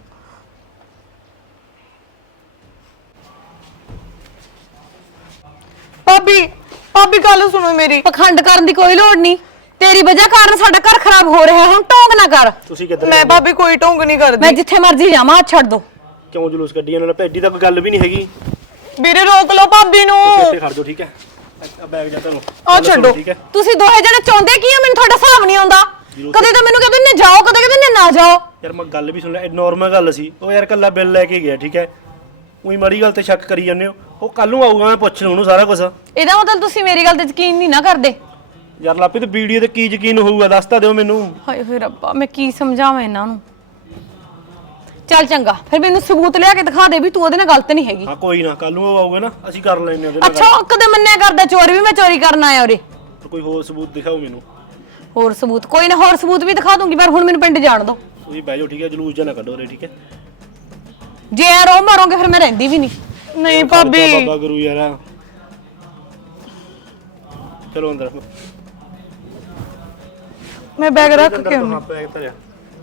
ਭਾਬੀ ਭਾਬੀ ਗੱਲ ਸੁਣੋ ਮੇਰੀ। ਪਖੰਡ ਕਰਨ ਦੀ ਕੋਈ ਲੋੜ ਨਹੀਂ। ਤੇਰੀ ਵਜ੍ਹਾ ਕਾਰਨ ਸਾਡਾ ਘਰ ਖਰਾਬ ਹੋ ਰਿਹਾ, ਹੁਣ ਢੋਂਗ ਨਾ ਕਰ। ਤੁਸੀਂ ਕਿੱਧਰ ਮੈਂ ਭਾਬੀ ਕੋਈ ਢੋਂਗ ਨਹੀਂ ਕਰਦੀ। ਮੈਂ ਜਿੱਥੇ ਮਰਜ਼ੀ ਜਾਵਾਂ, ਹੱਥ ਛੱਡ ਦੋ। ਕਿਉਂ ਜਲੂਸ ਕੱਢੀ ਇਹਨਾਂ ਨੇ? ਭੈਡੀ ਤਾਂ ਕੋਈ ਗੱਲ ਵੀ ਨਹੀਂ ਹੈਗੀ। ਵੀਰੇ ਰੋਕ ਲਓ ਭਾਬੀ ਨੂੰ। ਇੱਥੇ ਖੜ ਜਾਓ, ਠੀਕ ਹੈ? ਆ ਬੈਗ ਜਾ ਤੈਨੂੰ ਆ ਛੱਡੋ। ਠੀਕ ਹੈ? ਤੁਸੀਂ ਦੋਹੇ ਜਣੇ ਚਾਹੁੰਦੇ ਕੀ ਆ? ਮੈਨੂੰ ਤੁਹਾਡਾ ਹਿਸਾਬ ਨਹੀਂ ਆਉਂਦਾ। ਕਦੇ ਤਾਂ ਮੈਨੂੰ ਕਹਿੰਦੇ ਨੇ ਜਾਓ, ਕਦੇ ਕਹਿੰਦੇ ਨੇ ਨਾ ਜਾਓ। ਯਾਰ ਮੈਂ ਗੱਲ ਵੀ ਸੁਣ ਲੈ, ਨੋਰਮਲ ਗੱਲ ਸੀ। ਉਹ ਯਾਰ ਕੱਲਾ ਬਿੱਲ ਲੈ ਕੇ ਗਿਆ, ਠੀਕ ਹੈ? ਉਹੀ ਮਾੜੀ ਗੱਲ ਤੇ ਸ਼ੱਕ ਕਰੀ ਜਾਂਦੇ ਹੋ। ਉਹ ਕੱਲ ਨੂੰ ਆਊਗਾ, ਮੈਂ ਪੁੱਛ ਲੂ ਉਹਨੂੰ ਸਾਰਾ ਕੁਝ। ਇਹਦਾ ਮਤਲਬ ਤੁਸੀਂ ਮੇਰੀ ਗੱਲ ਤੇ ਯਕੀਨ ਨਹੀਂ ਨਾ ਕਰਦੇ। ਯਾਰ ਲਾਪੀ ਤੇ ਵੀਡੀਓ ਤੇ ਕੀ ਯਕੀਨ ਹੋਊਗਾ? ਦੱਸ ਤਾਂ ਦਿਓ ਮੈਨੂੰ। ਹਾਏ ਹੋਏ ਰੱਬਾ, ਮੈਂ ਕੀ ਸਮਝਾਵਾਂ ਇਹਨਾਂ ਨੂੰ। ਚੱਲ ਚੰਗਾ, ਫਿਰ ਮੈਨੂੰ ਸਬੂਤ ਲਿਆ ਕੇ ਦਿਖਾ ਦੇ ਵੀ ਤੂੰ ਉਹਦੇ ਨਾਲ ਗਲਤ ਨਹੀਂ ਹੈਗੀ। ਹਾਂ ਕੋਈ ਨਾ, ਕੱਲ ਨੂੰ ਉਹ ਆਊਗਾ ਨਾ, ਅਸੀਂ ਕਰ ਲੈਣੇ ਉਹਦੇ ਨਾਲ ਅੱਛਾ, ਉਹ ਕਦੇ ਮੰਨਿਆ ਕਰਦਾ ਚੋਰੀ ਵੀ ਮੈਂ ਚੋਰੀ ਕਰਨ ਆਇਆ ਉਰੇ। ਗੱਲ। ਕੋਈ ਹੋਰ ਸਬੂਤ ਦਿਖਾਓ ਮੈਨੂੰ। ਹੋਰ ਸਬੂਤ ਕੋਈ ਨਾ, ਹੋਰ ਸਬੂਤ ਵੀ ਦਿਖਾ ਦੂੰਗੀ, ਪਰ ਹੁਣ ਮੈਨੂੰ ਪਿੰਡ ਜਾਣ ਦਿਓ। ਤੁਸੀਂ ਬਹਿ ਜਾਓ, ਠੀਕ ਹੈ? ਜਲੂਸ ਜਿਹਾ ਨਾ ਕੱਢੋ ਰੇ, ਠੀਕ ਹੈ? ਜੇ ਐ ਰੋ ਮਾਰੋਗੇ ਫਿਰ ਮੈਂ ਰਹਿੰਦੀ ਵੀ ਨਹੀਂ। ਨਹੀਂ ਭਾਬੀ ਬਾਬਾ ਗੁਰੂ ਯਾਰਾ, ਚਲੋ ਅੰਦਰ। ਮੈਂ ਬੈਗ ਰੱਖ ਕੇ ਆਉਂਦੀ। ਹਾਂ ਬੈਗ ਧਰਿਆ।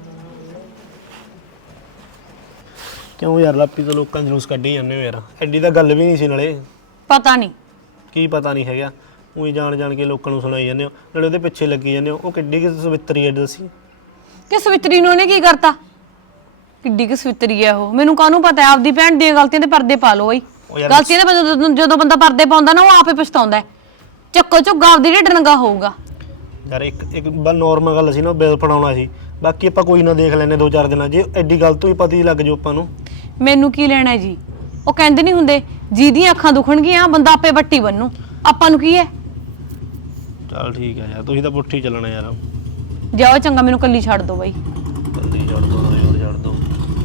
ਕਿਉਂ ਯਾਰ ਲਾਪੀ ਤੋਂ ਲੋਕਾਂ ਜਲੂਸ ਕੱਢੀ ਜਾਂਦੇ ਹੋ ਯਾਰ? ਐਡੀ ਤਾਂ ਗੱਲ ਵੀ ਨਹੀਂ ਸੀ। ਨਾਲੇ ਪਤਾ ਨਹੀਂ ਕੀ ਪਤਾ ਨਹੀਂ ਹੈਗਾ, ਉਹੀ ਜਾਣ ਜਾਣ ਕੇ ਲੋਕਾਂ ਨੂੰ ਸੁਣਾਈ ਜਾਂਦੇ ਹੋ, ਨਾਲੇ ਉਹਦੇ ਪਿੱਛੇ ਲੱਗੀ ਜਾਂਦੇ ਹੋ। ਉਹ ਕਿੱਡੀ ਕਿ ਸਵਿੱਤਰੀ ਐ ਦੱਸੀ। ਕਿ ਸਵਿਤਰੀ ਨੂੰ ਉਹਨੇ ਕੀ ਕਰਤਾ? ਕਿੱਡੀ ਕਿ ਸਵਿਤਰੀ ਹੈ ਉਹ, ਮੈਨੂੰ ਕਾਹਨੂੰ ਪਤਾ ਹੈ? ਆਪਦੀ ਭੈਣ ਦੀਆਂ ਗਲਤੀਆਂ ਤੇ ਪਰਦੇ ਪਾ ਲਓ ਬਈ। ਗਲਤੀਆਂ ਦੇ ਜਦੋਂ ਜਦੋਂ ਬੰਦਾ ਪਰਦੇ ਪਾਉਂਦਾ ਨਾ, ਉਹ ਆਪੇ ਪਛਤਾਉਂਦਾ। ਚੱਕੋ ਝੁੱਗਾ ਆਪਦੀ ਢਿੱਡ ਨੰਗਾ ਹੋਊਗਾ। ਯਾਰ ਇੱਕ ਇੱਕ ਬਸ ਨੋਰਮਲ ਗੱਲ ਸੀ ਨਾ, ਬਿੱਲ ਫੜਾਉਣਾ ਸੀ। ਬਾਕੀ ਆਪਾਂ ਕੋਈ ਨਾ ਦੇਖ ਲੈਨੇ ਦੋ ਚਾਰ ਦਿਨਾਂ। ਜੇ ਐਡੀ ਗੱਲ ਤੋਂ ਹੀ ਪਤਾ ਹੀ ਲੱਗ ਜਾਓ ਆਪਾਂ ਨੂੰ। ਮੈਨੂੰ ਕੀ ਲੈਣਾ ਜੀ? ਉਹ ਕਹਿੰਦੇ ਨਹੀਂ ਹੁੰਦੇ, ਜਿਹਦੀਆਂ ਅੱਖਾਂ ਦੁਖਣਗੀਆਂ ਬੰਦਾ ਆਪੇ ਵੱਟੀ ਬੰਨੂ। ਆਪਾਂ ਨੂੰ ਕੀ ਹੈ? ਚੱਲ ਠੀਕ ਹੈ ਯਾਰ, ਤੁਸੀਂ ਤਾਂ ਪੁੱਠੀ ਚੱਲਣਾ ਯਾਰ। ਜਾਓ ਚੰਗਾ, ਮੈਨੂੰ ਕੱਲੀ ਛੱਡ ਦਿਓ ਬਈ। ਜਲਦੀ ਛੱਡ ਦੋ, ਹੋਰ ਛੱਡ ਦੋ।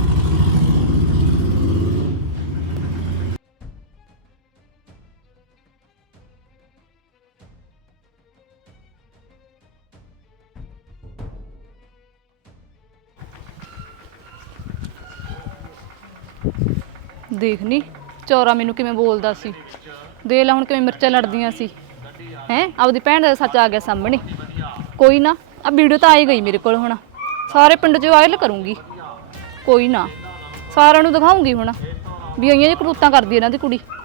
ਦੇਖ ਨੀ ਚੋਰਾ ਮੈਨੂੰ ਕਿਵੇਂ ਬੋਲਦਾ ਸੀ, ਦੇਖ ਲੈ ਹੁਣ ਕਿਵੇਂ ਮਿਰਚਾਂ ਲੜਦੀਆਂ ਸੀ ਹੈ। ਆਪਦੀ ਭੈਣ ਦਾ ਸੱਚ ਆ ਗਿਆ ਸਾਹਮਣੇ। ਕੋਈ ਨਾ, ਆ ਵੀਡੀਓ ਤਾਂ ਆਈ ਗਈ ਮੇਰੇ ਕੋਲ, ਹੁਣ ਸਾਰੇ ਪਿੰਡ 'ਚ ਵਾਇਰਲ ਕਰੂੰਗੀ। ਕੋਈ ਨਾ, ਸਾਰਿਆਂ ਨੂੰ ਦਿਖਾਉਂਗੀ ਹੁਣ ਵੀ ਆਈਆਂ ਜੀ ਕਰਤੂਤਾਂ ਕਰਦੀ ਇਹਨਾਂ ਦੀ ਕੁੜੀ।